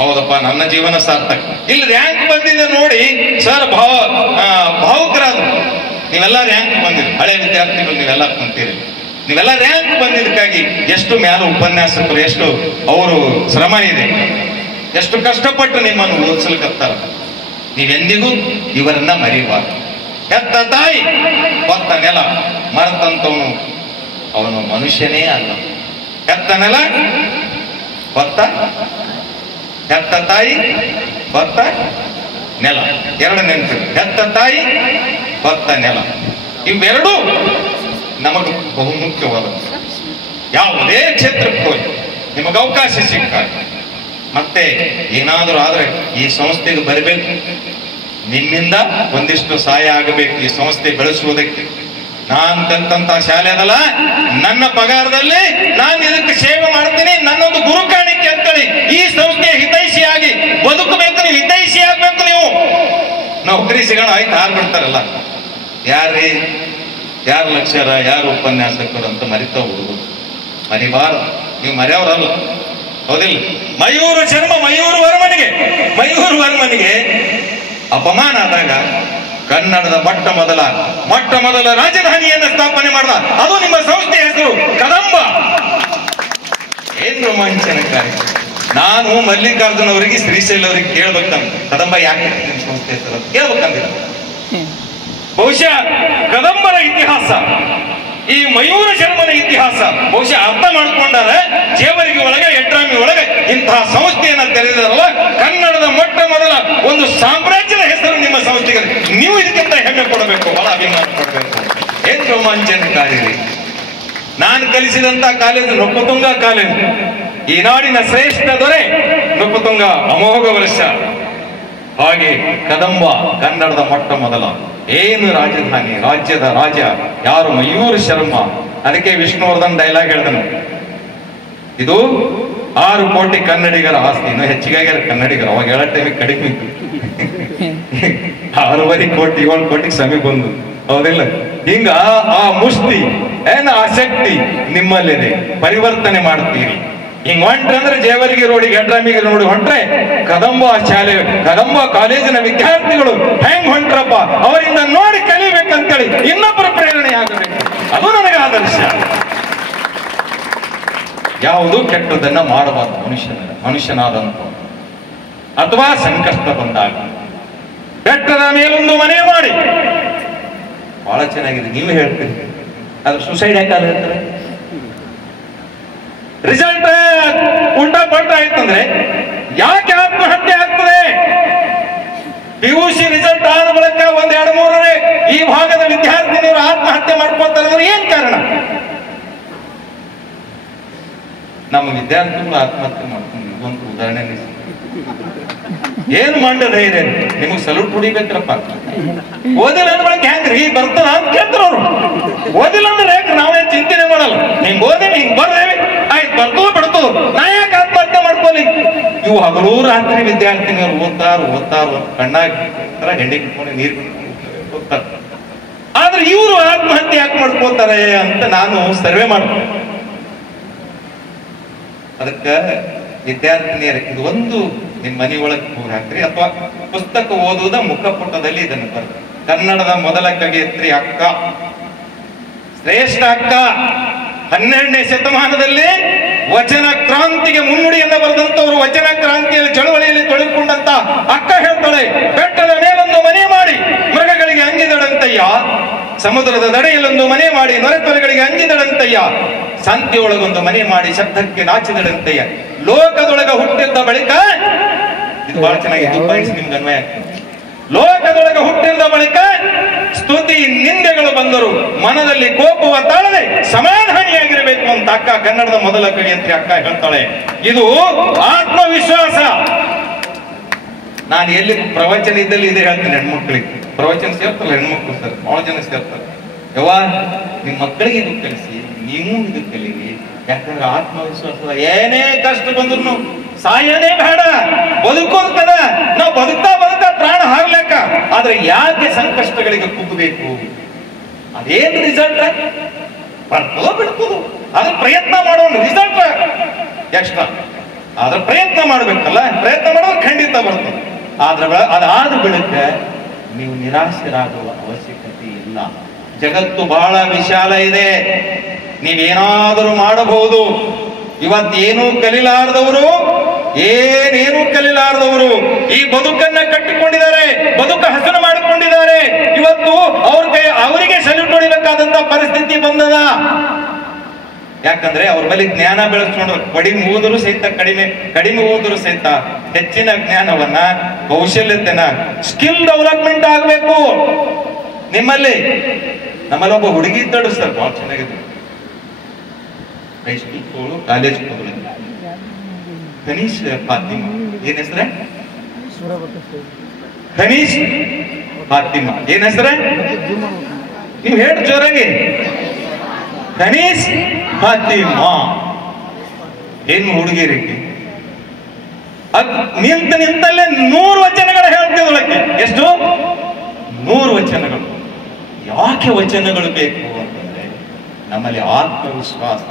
ಹೌದಪ್ಪ, ನನ್ನ ಜೀವನ ಸಾರ್ಥಕ. ಇಲ್ಲಿ ರ್ಯಾಂಕ್ ಬಂದಿದೆ ನೋಡಿ ಸರ್, ಭಾವುಕರಾದ್ರು. ನೀವೆಲ್ಲ ರ್ಯಾಂಕ್ ಬಂದಿರಿ, ಹಳೆ ವಿದ್ಯಾರ್ಥಿಗಳು ನೀವೆಲ್ಲ ಕುಂತೀರಿ. ನೀವೆಲ್ಲ ರ್ಯಾಂಕ್ ಬಂದಿದ್ದಕ್ಕಾಗಿ ಎಷ್ಟು ಮ್ಯಾಲ ಉಪನ್ಯಾಸಕರು, ಎಷ್ಟು ಅವರು ಶ್ರಮ ಇದೆ, ಎಷ್ಟು ಕಷ್ಟಪಟ್ಟು ನಿಮ್ಮನ್ನು ಓದಿಸಲ್ಕತ್ತಾರ. ನೀವೆಂದಿಗೂ ಇವರನ್ನ ಮರಿಬಾರ್ದು. ಹೆತ್ತ ತಾಯಿ ಹೊತ್ತ ನೆಲ ಮರೆತಂತವನು ಅವನು ಮನುಷ್ಯನೇ ಅಲ್ಲ. ಹೆತ್ತ ನೆಲ ಹೆತ್ತ ತಾಯಿ ಹೊತ್ತ ನೆಲ, ಎರಡು ನೆನಪು. ಹೆತ್ತ ತಾಯಿ ಹೊತ್ತ ನೆಲ, ಇವೆರಡೂ ನಮಗೆ ಬಹುಮುಖ್ಯವಾದ. ಯಾವುದೇ ಕ್ಷೇತ್ರಕ್ಕೆ ಹೋಗಿ ನಿಮಗೆ ಅವಕಾಶ ಸಿಕ್ಕಾಗ ಮತ್ತೆ ಏನಾದರೂ ಆದ್ರೆ ಈ ಸಂಸ್ಥೆಗೆ ಬರಬೇಕು. ನಿಮ್ಮಿಂದ ಒಂದಿಷ್ಟು ಸಹಾಯ ಆಗಬೇಕು ಈ ಸಂಸ್ಥೆ ಬೆಳೆಸುವುದಕ್ಕೆ. ನಾನ್ ಕಲ್ತಂತ ಶಾಲೆ ಅದಲ್ಲ, ನನ್ನ ಪಗಾರದಲ್ಲಿ ನಾನು ಇದಕ್ಕೆ ಸೇವೆ ಮಾಡ್ತೀನಿ, ನನ್ನೊಂದು ಗುರು ಕಾಣಿಕೆ ಅಂತೇಳಿ ಈ ಸಂಸ್ಥೆಯ ಹಿತೈಷಿಯಾಗಿ ಬದುಕಬೇಕು. ನೀವು ಹಿತೈಷಿ ಆಗ್ಬೇಕು. ನೀವು ನೌಕರಿ ಸಿಗೋಣ ಆಯ್ತು, ಹಾರ್ ಬಿಡ್ತಾರಲ್ಲ, ಯಾರು ಲಕ್ಷ್ಯರ, ಯಾರು ಉಪನ್ಯಾಸಕರು ಅಂತ ಮರಿತಾ ಹುಡುಗರು. ಮರಿಬಾರದು. ನೀವು ಮರೆಯವರಲ್ಲ, ಹೌದಿಲ್ಲ? ಮಯೂರ ವರ್ಮನಿಗೆ ಅಪಮಾನ ಆದಾಗ ಕನ್ನಡದ ಮೊಟ್ಟ ಮೊದಲ ರಾಜಧಾನಿಯನ್ನು ಸ್ಥಾಪನೆ ಮಾಡಿದ. ಅದು ನಿಮ್ಮ ಸಂಸ್ಥೆ ಹೆಸರು ಕದಂಬ. ಏನ್ ರೋಮಾಂಚನಕಾರಿ. ನಾನು ಮಲ್ಲಿಕಾರ್ಜುನ್ ಅವರಿಗೆ, ಶ್ರೀಶೈಲ್ ಅವರಿಗೆ ಕೇಳ್ಬೇಕಂತ, ಕದಂಬ ಯಾಕೆ ನಿಮ್ಮ ಸಂಸ್ಥೆ ಹೆಸರು ಕೇಳ್ಬೇಕಂದಿಲ್ಲ. ಬಹುಶಃ ಕದಂಬರ ಇತಿಹಾಸ, ಈ ಮಯೂರ ಶರ್ಮನ ಇತಿಹಾಸ ಬಹುಶಃ ಅರ್ಥ ಮಾಡಿಕೊಂಡಾರೆ ಜೇವರ್ಗಿ ಒಳಗೆ, ಯಡ್ರಾಮಿ ಒಳಗೆ ಇಂತಹ ಸಂಸ್ಥೆಯನ್ನ ತೆರೆದಿರಲ್ಲ. ಕನ್ನಡದ ಮೊಟ್ಟ ಮೊದಲ ಒಂದು ಸಾಮ್ರಾಜ್ಯದ ಹೆಸರು ನಿಮ್ಮ ಸಂಸ್ಥೆಗೆ. ನೀವು ಇದಕ್ಕಿಂತ ಹೆಮ್ಮೆ ಪಡಬೇಕು, ಬಹಳ ಅಭಿಮಾನ ಪಡಬೇಕು. ಏನ್ ರೋಮಾಂಚನಕಾರಿ. ನಾನು ಕಲಿಸಿದಂತ ಕಾಲೇಜು ನೃಪತುಂಗ ಕಾಲೇಜು. ಈ ನಾಡಿನ ಶ್ರೇಷ್ಠ ದೊರೆ ನೃಪತುಂಗ ಅಮೋಘ ವರ್ಷ. ಹಾಗೆ ಕದಂಬ ಕನ್ನಡದ ಮೊಟ್ಟ ಮೊದಲ ಏನು ರಾಜಧಾನಿ, ರಾಜ್ಯದ ರಾಜ ಯಾರು? ಮಯೂರ ಶರ್ಮ. ಅದಕ್ಕೆ ವಿಷ್ಣುವರ್ಧನ್ ಡೈಲಾಗ್ ಹೇಳ್ದನು, ಇದು 6 ಕೋಟಿ ಕನ್ನಡಿಗರ ಆಸ್ತಿ. ಇನ್ನೂ ಹೆಚ್ಚಿಗೆ ಕನ್ನಡಿಗರು, ಅವಾಗ ಹೇಳೋ ಟೈಮಿಗೆ ಕಡಿಮೆ ಇತ್ತು. 6.5 ಕೋಟಿ 7 ಕೋಟಿಗೆ ಸಮೀಪ ಬಂದು, ಹೌದಿಲ್ಲ? ಹಿಂಗ ಆ ಮುಷ್ಟಿ ಆ ಶಕ್ತಿ ನಿಮ್ಮಲ್ಲಿದೆ. ಪರಿವರ್ತನೆ ಮಾಡ್ತೀರಿ. ಹಿಂಗ್ ಹೊಂಟ್ರೆ ಜೇವರ್ಗಿ ರೋಡಿಗೆ, ಯಡ್ರಾಮಿಗೆ ರೋಡಿ ಹೊಂಟ್ರೆ ಕದಂಬ ಕಾಲೇಜಿನ ವಿದ್ಯಾರ್ಥಿಗಳು ಹೆಂಗ್ ಹೊಂಟ್ರಪ್ಪ, ಅವರಿಂದ ನೋಡಿ ಕಲಿಬೇಕಂತೇಳಿ ಇನ್ನೊಬ್ಬರ ಪ್ರೇರಣೆ ಆಗಬೇಕು. ಅದು ನನಗೆ ಆದರ್ಶ. ಯಾವುದು ಕೆಟ್ಟದನ್ನ ಮಾಡಬಾರ್ದು ಮನುಷ್ಯನಾದಂತ. ಅಥವಾ ಸಂಕಷ್ಟ ಬಂದಾಗ ಬೆಟ್ಟದ ಮೇಲೊಂದು ಮನೆ ಮಾಡಿ, ಬಹಳ ಚೆನ್ನಾಗಿದೆ, ನೀವು ಹೇಳ್ತೀರಿ ಅದು ಸುಸೈಡ್ ಯಾಕಾದ್ರೆ ಹೇಳ್ತಾರೆ. ರಿಸಲ್ಟ್ ಉಲ್ಟಾ ಪಲ್ಟಾ ಆಯ್ತಂದ್ರೆ ಯಾಕೆ ಆತ್ಮಹತ್ಯೆ ಆಗ್ತದೆ? PUC ರಿಸಲ್ಟ್ ಆದ ಬಳಿಕ 1-2-3 ಈ ಭಾಗದ ವಿದ್ಯಾರ್ಥಿನಿಯರು ಆತ್ಮಹತ್ಯೆ ಮಾಡ್ಕೊಳ್ತಾರೆ ಅಂದ್ರೆ ಏನ್ ಕಾರಣ? ನಮ್ಮ ವಿದ್ಯಾರ್ಥಿಗಳು ಆತ್ಮಹತ್ಯೆ ಮಾಡ್ಕೊಂಡು ಒಂದು ಉದಾಹರಣೆ ಏನು ಮಾಡದ ಇದೆ, ನಿಮಗ್ ಸಲ್ಯೂಟ್ ಹೊಡಿಬೇಕ್ರಪ್ಪ. ಓದಿಲ್ಲ ಅಂದ್ ಬಳಕ ಹೆಂಗ್ರಿ ಬರ್ತದ ಅಂತ ಕೇಳ್ತಾರ ಅವ್ರು. ಓದಿಲ್ಲ ಅಂದ್ರೆ ನಾವೇ ಚಿಂತನೆ ಮಾಡಲ್ಲ, ಹಿಂಗ್ ಓದೇವಿ ಹಿಂಗ್ ಬರ್ದೇವಿ ಆಯ್ತು ಬರ್ತೋ ಬಿಡ್ತೋ, ನಾ ಯಾಕೆ ಆತ್ಮಹತ್ಯೆ ಮಾಡ್ಕೊಳ್ಳಿ. ಇವು ಹಗಲು ರಾತ್ರಿ ವಿದ್ಯಾರ್ಥಿನಿಯರು ಓದ್ತಾರ ಕಣ್ಣಾಗ ಹೆಂಡಿ ಕಿಟ್ಕೊಂಡು ನೀರು ಓದ್ತಾರ. ಆದ್ರೆ ಇವರು ಆತ್ಮಹತ್ಯೆ ಯಾಕೆ ಮಾಡ್ಕೋತಾರೆ ಅಂತ ನಾನು ಸರ್ವೆ ಮಾಡ್ತೀನಿ. ಅದಕ್ಕ ವಿದ್ಯಾರ್ಥಿನಿಯರಿಗೆ ಇದು ಒಂದು ನಿಮ್ ಮನೆ ಒಳಗೆ ಹೋಗಿ ಹಾಕ್ರಿ, ಅಥವಾ ಪುಸ್ತಕ ಓದುವುದ ಮುಖಪುಟದಲ್ಲಿ ಇದನ್ನು ಬರ್ರಿ. ಕನ್ನಡದ ಮೊದಲ ಕವಿಯತ್ರಿ ಅಕ್ಕ, ಶ್ರೇಷ್ಠ ಅಕ್ಕ, 12ನೇ ಶತಮಾನದಲ್ಲಿ ವಚನ ಕ್ರಾಂತಿಗೆ ಮುನ್ನುಡಿಯನ್ನ ಬರೆದಂತವರು, ವಚನ ಕ್ರಾಂತಿಯಲ್ಲಿ ಚಳವಳಿಯಲ್ಲಿ ತೊಡಗಿಕೊಂಡಂತ ಅಕ್ಕ ಹೇಳ್ತಾಳೆ, ಬೆಟ್ಟದ ಮೇಲೊಂದು ಮನೆ ಮಾಡಿ ಮೃಗಗಳಿಗೆ ಅಂಜಿದಡಂತಯ್ಯ, ಸಮುದ್ರದ ದಡೆಯಲ್ಲೊಂದು ಮನೆ ಮಾಡಿ ನೊರೆತೊರೆಗಳಿಗೆ ಅಂಜಿದಡಂತಯ್ಯ, ಸಂತೆಯೊಳಗೊಂದು ಮನೆ ಮಾಡಿ ಶಬ್ದಕ್ಕೆ ನಾಚಿದಡಂತಯ್ಯ, ಲೋಕದೊಳಗ ಹುಟ್ಟಿದ್ದ ಬಳಿಕ, ಇದು ಬಹಳ ಚೆನ್ನಾಗಿದೆ, ಪಾಯಿಂಟ್ಸ್ ನಿಮ್ಗೆ ಅನ್ವಯ ಆಗ್ತದೆ. ಲೋಕದೊಳಗ ಹುಟ್ಟಿದ ಬಳಿಕ ಸ್ತುತಿ ನಿಂದೆಗಳು ಬಂದರು, ಮನದಲ್ಲಿ ಕೋಪವ ತಾಳದೆ ಸಮಾಧಾನಿಯಾಗಿರಬೇಕು ಅಂತ ಅಕ್ಕ, ಕನ್ನಡದ ಮೊದಲ ಕವಿಯಂತ್ರಿ ಅಕ್ಕ ಹೇಳ್ತಾಳೆ. ಇದು ಆತ್ಮವಿಶ್ವಾಸ. ನಾನು ಎಲ್ಲಿ ಪ್ರವಚನ ಇದ್ದಲ್ಲಿ ಇದೇ ಹೇಳ್ತೀನಿ, ಹೆಣ್ಮಕ್ಳಿಗೆ ಪ್ರವಚನ ಸೇರ್ತಾರಲ್ಲ ಹೆಣ್ಮಕ್ಳು ಸರ್, ಬಹಳ ಜನ ಸೇರ್ತಾರೆ. ಯವ್ವ ನಿಮ್ ಮಕ್ಕಳಿಗೆ ಇದು ಕಲಿಸಿ, ನೀವು ಇದು ಕಲೀರಿ. ಯಾಕಂದ್ರೆ ಆತ್ಮವಿಶ್ವಾಸ, ಏನೇ ಕಷ್ಟ ಬಂದ್ರು ಸಾಯನೇ ಬೇಡ, ಬದುಕೋದು ಕದ, ನಾವು ಬದುಕ್ತಾ ಪ್ರಾಣ ಹಾರ್ಲೆಕ್ಕ. ಆದ್ರೆ ಯಾಕೆ ಸಂಕಷ್ಟಗಳಿಗೆ ಕುಗ್ಗಬೇಕು? ಅದೇನ್ ರಿಸಲ್ಟ್ ಬರ್ತದೋ ಬಿಡ್ತದೋ, ಅದ್ರ ಪ್ರಯತ್ನ ಮಾಡೋಣ. ರಿಸಲ್ಟ್ ಎಕ್ಸ್ಟ್ರಾ, ಆದ್ರೆ ಪ್ರಯತ್ನ ಮಾಡ್ಬೇಕಲ್ಲ, ಪ್ರಯತ್ನ ಮಾಡೋದು ಖಂಡಿತ ಬರ್ತದೆ. ಆದ್ರೆ ಅದಾದ ಬಳಿಕ ನೀವು ನಿರಾಶರಾಗುವ ಅವಶ್ಯಕತೆ ಇಲ್ಲ. ಜಗತ್ತು ಬಹಳ ವಿಶಾಲ ಇದೆ, ನೀವೇನಾದರೂ ಮಾಡಬಹುದು. ಇವತ್ತೇನೂ ಕಲಿಲಾರದವರು, ಏನೇನೂ ಕಲಿಲಾರದವರು ಈ ಬದುಕನ್ನ ಕಟ್ಟಿಕೊಂಡಿದ್ದಾರೆ, ಬದುಕ ಹಸನು ಮಾಡಿಕೊಂಡಿದ್ದಾರೆ. ಇವತ್ತು ಅವರಿಗೆ ಸಲ್ಯೂಟ್ ಹೊಡಿಬೇಕಾದಂತ ಪರಿಸ್ಥಿತಿ ಬಂದದ. ಯಾಕಂದ್ರೆ ಅವ್ರ ಮೇಲೆ ಜ್ಞಾನ ಬೆಳೆಸ್ಕೊಂಡ್ರು, ಕಡಿಮೆ ಓದರು ಸಹಿತ ಕಡಿಮೆ ಓದರು ಸಹಿತ ಹೆಚ್ಚಿನ ಜ್ಞಾನವನ್ನ, ಕೌಶಲ್ಯತೆನ, ಸ್ಕಿಲ್ ಡೆವಲಪ್ಮೆಂಟ್ ಆಗ್ಬೇಕು ನಿಮ್ಮಲ್ಲಿ. ನಮ್ಮಲ್ಲಿ ಒಬ್ಬ ಹುಡುಗಿ ಇದ್ದಳು ಸರ್, ಬಹಳ ಚೆನ್ನಾಗಿತ್ತು, ಹೈಸ್ಕೂಲ್ ಕಾಲೇಜ್ ಹೋದ್ರು, ಖನೀಶ್ ಫಾತಿಮಾ. ಏನ್ ಹೆಸರ? ಖನೀಶ್ ಫಾತಿಮಾ. ಏನ್ ಹೆಸರ? ನೀವು ಹೇಳಿ ಜೋರಾಗಿ. ಖನೀಶ್ ಫಾತಿಮಾ. ಏನು ಹುಡುಗಿರಿಗೆ ನಿಂತಲ್ಲೇ 100 ವಚನಗಳು ಹೇಳ್ತಿದ್ದೊಳಕ್ಕೆ. ಎಷ್ಟು? 100 ವಚನಗಳು. ಯಾಕೆ ವಚನಗಳು ಬೇಕು ಅಂತಂದ್ರೆ ನಮ್ಮಲ್ಲಿ ಆತ್ಮವಿಶ್ವಾಸ.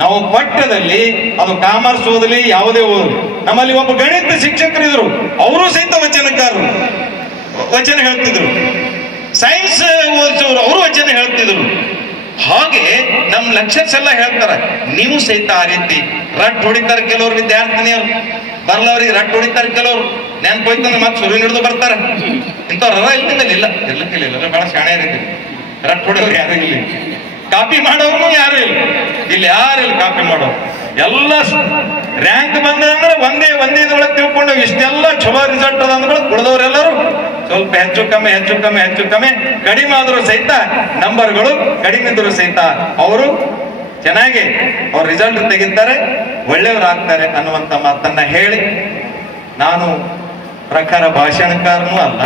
ನಾವು ಪಠ್ಯದಲ್ಲಿ, ಅದು ಕಾಮರ್ಸ್ ಓದಲಿ ಯಾವುದೇ ಓದಲಿ, ನಮ್ಮಲ್ಲಿ ಒಬ್ಬ ಗಣಿತ ಶಿಕ್ಷಕರಿದ್ರು, ಅವರು ಸಹಿತ ವಚನಕಾರರು, ವಚನ ಹೇಳ್ತಿದ್ರು. ಸೈನ್ಸ್ ಓದಿಸೋರು ಅವರು ವಚನ ಹೇಳ್ತಿದ್ರು. ಹಾಗೆ ನಮ್ ಲೆಕ್ಚರ್ಸ್ ಎಲ್ಲ ಹೇಳ್ತಾರೆ. ನೀವು ಸಹಿತ ಆ ರೀತಿ ರಟ್ ಹೊಡಿತಾರೆ ಕೆಲವರು ವಿದ್ಯಾರ್ಥಿನಿಯರು, ಬರ್ಲವ್ರಿಗೆ ರಟ್ ಹೊಡಿತಾರೆ ಕೆಲವರು. ನೆನ್ಪೋಯ್ತಂದ್ರೆ ಮತ್ತೆ ಸುರು ಹಿಡಿದು ಬರ್ತಾರೆ. ಇಂಥವ್ರ ಇಲ್ಲ ಇರ್ಲಿಕ್ಕಿಲ್ಲ, ಬಹಳ ಶಾಣೆ ಇರ್ತೀವಿ. ರಟ್ ಹೊಡೋರು ಯಾರು ಇಲ್ಲಿ, ಕಾಪಿ ಮಾಡೋರು ಯಾರು ಇಲ್ಲ, ಇಲ್ಲಿ ಯಾರು ಇಲ್ಲ ಕಾಪಿ ಮಾಡೋರು. ಎಲ್ಲ ರ್ಯಾಂಕ್ ಬಂದ್ರೆ ಒಂದೇದ್ರೊಳಗೆ ತಿಳ್ಕೊಂಡು ಇಷ್ಟೆಲ್ಲ ಚಲೋ ರಿಸಲ್ಟ್ ಅದ ಅಂದ್ಮೇಲೆ ಉಳಿದವರೆಲ್ಲರೂ ಸ್ವಲ್ಪ ಹೆಚ್ಚು ಕಮ್ಮಿ ಕಡಿಮೆ ಆದರೂ ಸಹಿತ, ನಂಬರ್ಗಳು ಕಡಿಮೆ ಇದ್ರು ಸಹಿತ ಅವರು ಚೆನ್ನಾಗಿ ಅವ್ರ ರಿಸಲ್ಟ್ ತೆಗಿತಾರೆ, ಒಳ್ಳೆಯವರಾಗ್ತಾರೆ ಅನ್ನುವಂತ ಮಾತನ್ನ ಹೇಳಿ, ನಾನು ಪ್ರಕಾರ ಭಾಷಣಕಾರನೂ ಅಲ್ಲ,